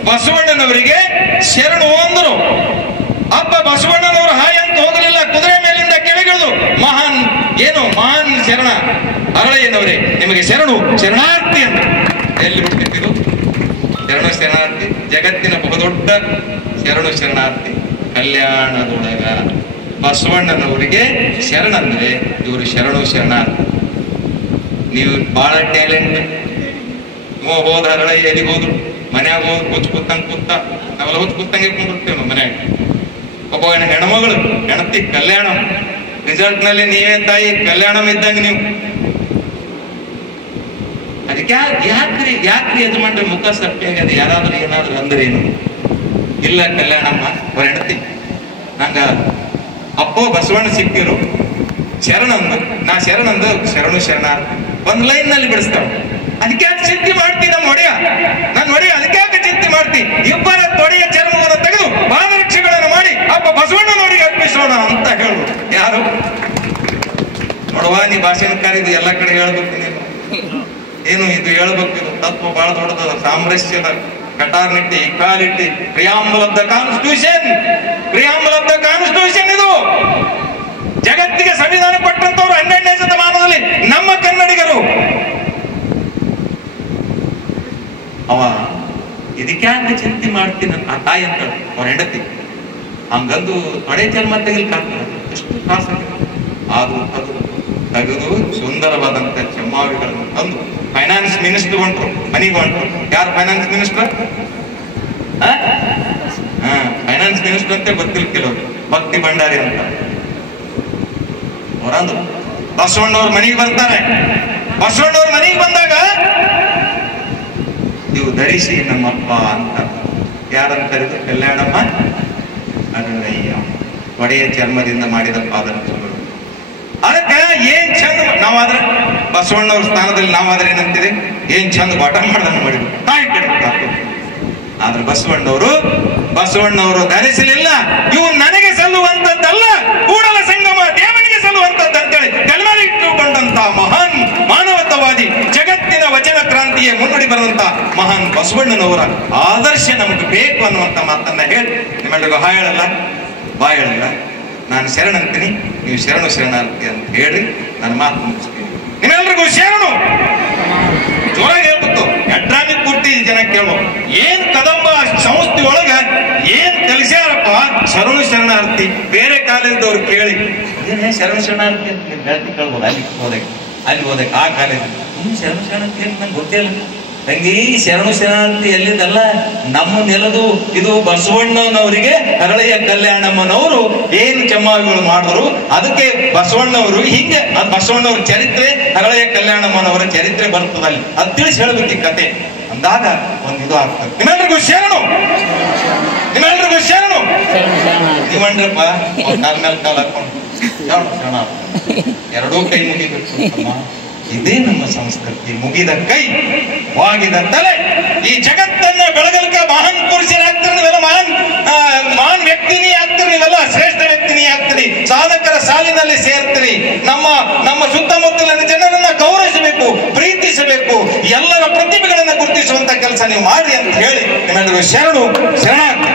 ಬಸವಣ್ಣನವರಿಗೆ ಶರಣು ಅಂದರು. ಅಪ್ಪ ಬಸವಣ್ಣನವರು ಹಾಯ್ ಅಂತ ಹೋಗಲಿಲ್ಲ, ಕುದುರೆ ಮೇಲಿಂದ ಕೆಳಗಿಳಿದು ಮಹಾನ್ ಶರಣ ಅರಳಯ್ಯನವರೇ ನಿಮಗೆ ಶರಣಾರ್ಥಿ ಅಂತ. ಎಲ್ಲಿ ಹುಟ್ಟಿದ್ದು ಶರಣಾರ್ಥಿ? ಜಗತ್ತಿನ ಬಹುದೊಡ್ಡ ಶರಣು ಶರಣಾರ್ಥಿ ಕಲ್ಯಾಣದೊಳಗ ಬಸವಣ್ಣನವರಿಗೆ ಶರಣಂದ್ರೆ ಇವರು ಶರಣು ಶರಣಾರ್ಥಿ. ನೀವು ಬಹಳ ಟ್ಯಾಲೆಂಟ್. ನೀವು ಹೋದ ಹರಳ ಎಲ್ಲಿಗೆ ಹೋದ್ರು, ಮನ್ಯಾಗ ಹೋದ್ ಹುಚ್ಚ ಕೂತಂಗ್ ಕೂತ, ನಾವೆಲ್ಲ ಹುಚ್ಚ ಕೂತಂಗೆ ಕುಂದಿರ್ತೇವೆ ನಾವು ಮನ್ಯಾಗ. ಒಬ್ಬ ಹೆಣ್ಮಗಳು ಹೆಣತಿ ಕಲ್ಯಾಣ, ರಿಸಲ್ಟ್ ನಲ್ಲಿ ನೀವೇ ತಾಯಿ ಕಲ್ಯಾಣ ಇದ್ದಂಗೆ ನೀವು. ಅದಕ್ಕೆ ಯಾಕ್ರಿ ಯಜಮಾನ್ರಿ ಮುಖ ಸಪ್ಪಿಯಾಗಿ ಅದು ಯಾರಾದ್ರೂ ಏನಾದ್ರು ಅಂದ್ರೆ ಏನು ಇಲ್ಲ. ಕಲ್ಯಾಣಮ್ಮ ಅವ್ರ ಹೆಣತಿ ನಂಗ ಅಪ್ಪೋ ಬಸವಣ್ಣ ಸಿಕ್ಕಿರು ಶರಣಂದ, ನಾ ಶರಣಂದ ಶರಣು ಶರಣಾರ್ಥಿ ಒಂದ್ ಲೈನ್ ನಲ್ಲಿ ಬಿಡಿಸ್ತಾವ. ಅದಕ್ಕೆ ಯಾಕೆ ಚಿಂತೆ ಮಾಡ್ತಿ ನಮ್ಮ ಒಡೆಯ, ನನ್ನ ಒಡೆಯ ಅದಕ್ಕೆ ಯಾಕೆ ಚಿಂತೆ ಮಾಡ್ತಿ? ಇಬ್ಬರ ತೊಡೆಯ ಚರ್ಮವನ್ನು ತೆಗೆದು ಪಾದರಕ್ಷೆಗಳನ್ನು ಮಾಡಿ ಅಪ್ಪ ಬಸವಣ್ಣನವರಿಗೆ ಅರ್ಪಿಸೋಣ ಅಂತ ಹೇಳು. ಯಾರು ನೋಡುವ, ನೀ ಭಾಷಣಕಾರ ಇದು ಎಲ್ಲ ಕಡೆ ಹೇಳ್ಬೇಕು ನೀನು. ಏನು ಇದು ಹೇಳ್ಬೇಕು, ಇದು ತತ್ವ ಬಹಳ ದೊಡ್ಡದ. ಸಾಮರಸ್ಯದ ಕಟಾರ್ನಿಟ್ಟಿ equality preamble of the constitution, preamble of the constitution. ಇದು ಜಗತ್ತಿಗೆ ಸಂವಿಧಾನ ಕೊಟ್ಟಂತವ್ರು 12ನೇ ಶತಮಾನದಲ್ಲಿ ನಮ್ಮ ಕನ್ನಡಿಗರು. ಅವ ಇದಕ್ಯಾಕೆ ಚಿಂತೆ ಮಾಡ್ತೀನಿ ಆ ತಾಯಿ ಅಂತ ಅವ್ರ ಹೆಂಡತಿ ಹಂಗಂದು ತೊಡೆ ಚರ್ಮ ತೆಗಿಲಿಕ್ಕಾಗ್ತದೆ, ಎಷ್ಟು ತ್ರಾಸ. ಆದ್ರೂ ತೆಗೆದು ಸುಂದರವಾದಂತ ಚಮ್ಮಾವಿಗಳನ್ನು ತಂದು ಫೈನಾನ್ಸ್ ಮಿನಿಸ್ಟರ್ ಹೊಂಟ್ರು, ಮನೆಗೆ ಹೊಂಟ್ರು. ಯಾರು ಫೈನಾನ್ಸ್ ಮಿನಿಸ್ಟರ್? ಫೈನಾನ್ಸ್ ಮಿನಿಸ್ಟರ್ ಅಂತ ಗೊತ್ತಿಲ್ಲ ಕೆಲವರು, ಭಕ್ತಿ ಭಂಡಾರಿ ಅಂತ. ಅವರಂದ್ರು ಬಸವಣ್ಣವ್ರ ಮನೆಗೆ ಬರ್ತಾರೆ. ಬಸವಣ್ಣವ್ರ ಮನೆಗೆ ಬಂದಾಗ ನೀವು ಧರಿಸಿ ನಮ್ಮಪ್ಪ ಅಂತ ಯಾರಂತ ಕಲ್ಯಾಣಮ್ಮ ಅರಳಯ್ಯ, ಒಡೆಯ ಚರ್ಮದಿಂದ ಮಾಡಿದ ಪಾದರಕ್ಷೆಗಳು. ಅದಕ್ಕೆ ಏನ್ ಚಂದ ನಾವಾದ್ರೆ ಬಸವಣ್ಣವ್ರ ಸ್ಥಾನದಲ್ಲಿ ನಾವಾದ್ರೆ ಏನಂತೀರಿ, ಏನ್ ಚಂದ ಬಾಟ ಮಾಡ್ದಂಗೆ ಮಾಡಿದ್ರು ತಾಯಿ ಕಡೆ. ಆದ್ರೆ ಬಸವಣ್ಣವರು ಧರಿಸಲಿಲ್ಲ. ಇವು ನನಗೆ ಸಲ್ಲುವಂತದ್ದಲ್ಲ, ಕೂಡಲ ಸಂಗಮ ದೇವನಿಗೆ ಸಲ್ಲುವಂತದ್ದು ಅಂತೇಳಿ ತಲೆಮಾರಿ ಇಟ್ಟುಕೊಂಡಂತ ಮಹಾನ್ ಮಾನವತಾವಾದಿ, ಜಗತ್ತಿನ ವಚನ ಕ್ರಾಂತಿಯ ಮುನ್ನುಡಿ ಬರೆದಂತ ಮಹಾನ್ ಬಸವಣ್ಣನವರ ಆದರ್ಶ ನಮ್ಗೆ ಬೇಕು ಅನ್ನುವಂತ ಮಾತನ್ನ ಹೇಳಿ ನಿಮ್ಮೆಲ್ಲರಿಗೂ ಬಾ ಹೇಳಲ್ಲ. ನಾನು ಶರಣಂತೀನಿ, ನೀವು ಶರಣು ಶರಣಾರ್ಥಿ ಅಂತ ಹೇಳಿ ನನ್ನ ಮಾತು ಮುಗಿಸ್ತೀನಿ. ನಿಮ್ಮೆಲ್ರಿಗೂ ಶರಣು ಜೋರಾಗಿ ಹೇಳ್ಬೇಕು. ಎಡ್ರಾಮಿ ಪೂರ್ತಿ ಜನ ಕೇಳುವ ಏನ್ ಕದಂಬ ಸಂಸ್ಥೆ ಒಳಗ ಏನ್ ಕಲಿಸ್ಯಾರಪ್ಪ ಶರಣು ಶರಣಾರ್ಥಿ. ಬೇರೆ ಕಾಲೇಜದವ್ರು ಕೇಳಿ ಏನೇ ಶರಣು ಶರಣಾರ್ಥಿ ಅಂತ ಹೇಳ್ತಿ ಕೇಳ್ಬೋದು. ಅಲ್ಲಿ ಹೋದಕ್ಕೆ ಆ ಕಾಲೇಜ್ ಶರಣು ಶರಣಾರ್ಥಿ ಅಂತ ನಂಗೆ ಗೊತ್ತಿಲ್ಲ ತಂಗಿ. ಶರಣು ಶರಣಾರ್ಥಿ ಎಲ್ಲಿದ್ದಲ್ಲ, ನಮ್ಮ ನೆಲದು. ಇದು ಬಸವಣ್ಣನವರಿಗೆ ಹರಳೆಯ ಕಲ್ಯಾಣಮ್ಮನವರು ಏನ್ ಚಮ್ಮಾವಿಗಳು ಮಾಡಿದ್ರು, ಅದಕ್ಕೆ ಬಸವಣ್ಣವರು ಹಿಂಗೆ ಬಸವಣ್ಣವ್ರ ಚರಿತ್ರೆ, ಹರಳೆಯ ಕಲ್ಯಾಣಮ್ಮನವರ ಚರಿತ್ರೆ ಬರ್ತದಲ್ಲಿ ಅದು ತಿಳಿಸಿ ಹೇಳ್ಬೇಕು ಈ ಕತೆ ಅಂದಾಗ ಒಂದು ಇದು ಆಗ್ತದೆ. ನಿಮ್ಮೆಲ್ರಿಗೂ ಶರಣು, ನಿಮ್ಮೆಲ್ರಿಗೂ ಶರಣು. ನೀವಂಡ್ರಪ್ಪ ಕಾಲ ಮೇಲೆ ಕಾಲ ಹಾಕೊಂಡು ಶರಣ ಎರಡೂ ಕೈ ಮುಗಿಬೇಕು. ಇದೇ ನಮ್ಮ ಸಂಸ್ಕೃತಿ. ಮುಗಿದ ಕೈ ವಾಗಿದ ತಲೆ. ಈ ಜಗತ್ತನ್ನ ಬೆಳಗಲಿಕ್ಕೆ ಮಹಾನ್ ಪುರುಷರಾಗ್ತೀರಿ ನೀವೆಲ್ಲ, ಮಹಾನ್ ವ್ಯಕ್ತಿನಿ ಆಗ್ತೀರಿ ನೀವೆಲ್ಲ, ಶ್ರೇಷ್ಠ ವ್ಯಕ್ತಿನಿ ಆಗ್ತೀರಿ, ಸಾಧಕರ ಸಾಲಿನಲ್ಲಿ ಸೇರ್ತೀರಿ. ನಮ್ಮ ಸುತ್ತಮುತ್ತಲಿನ ಜನರನ್ನ ಗೌರವಿಸಬೇಕು, ಪ್ರೀತಿಸಬೇಕು, ಎಲ್ಲರ ಪ್ರತಿಭೆಗಳನ್ನ ಗುರುತಿಸುವಂತ ಕೆಲಸ ನೀವು ಮಾಡಿ ಅಂತ ಹೇಳಿ ನಿಮ್ಮೆಲ್ಲರಿಗೂ ಶರಣು ಶರಣಾರ್ಥಿ.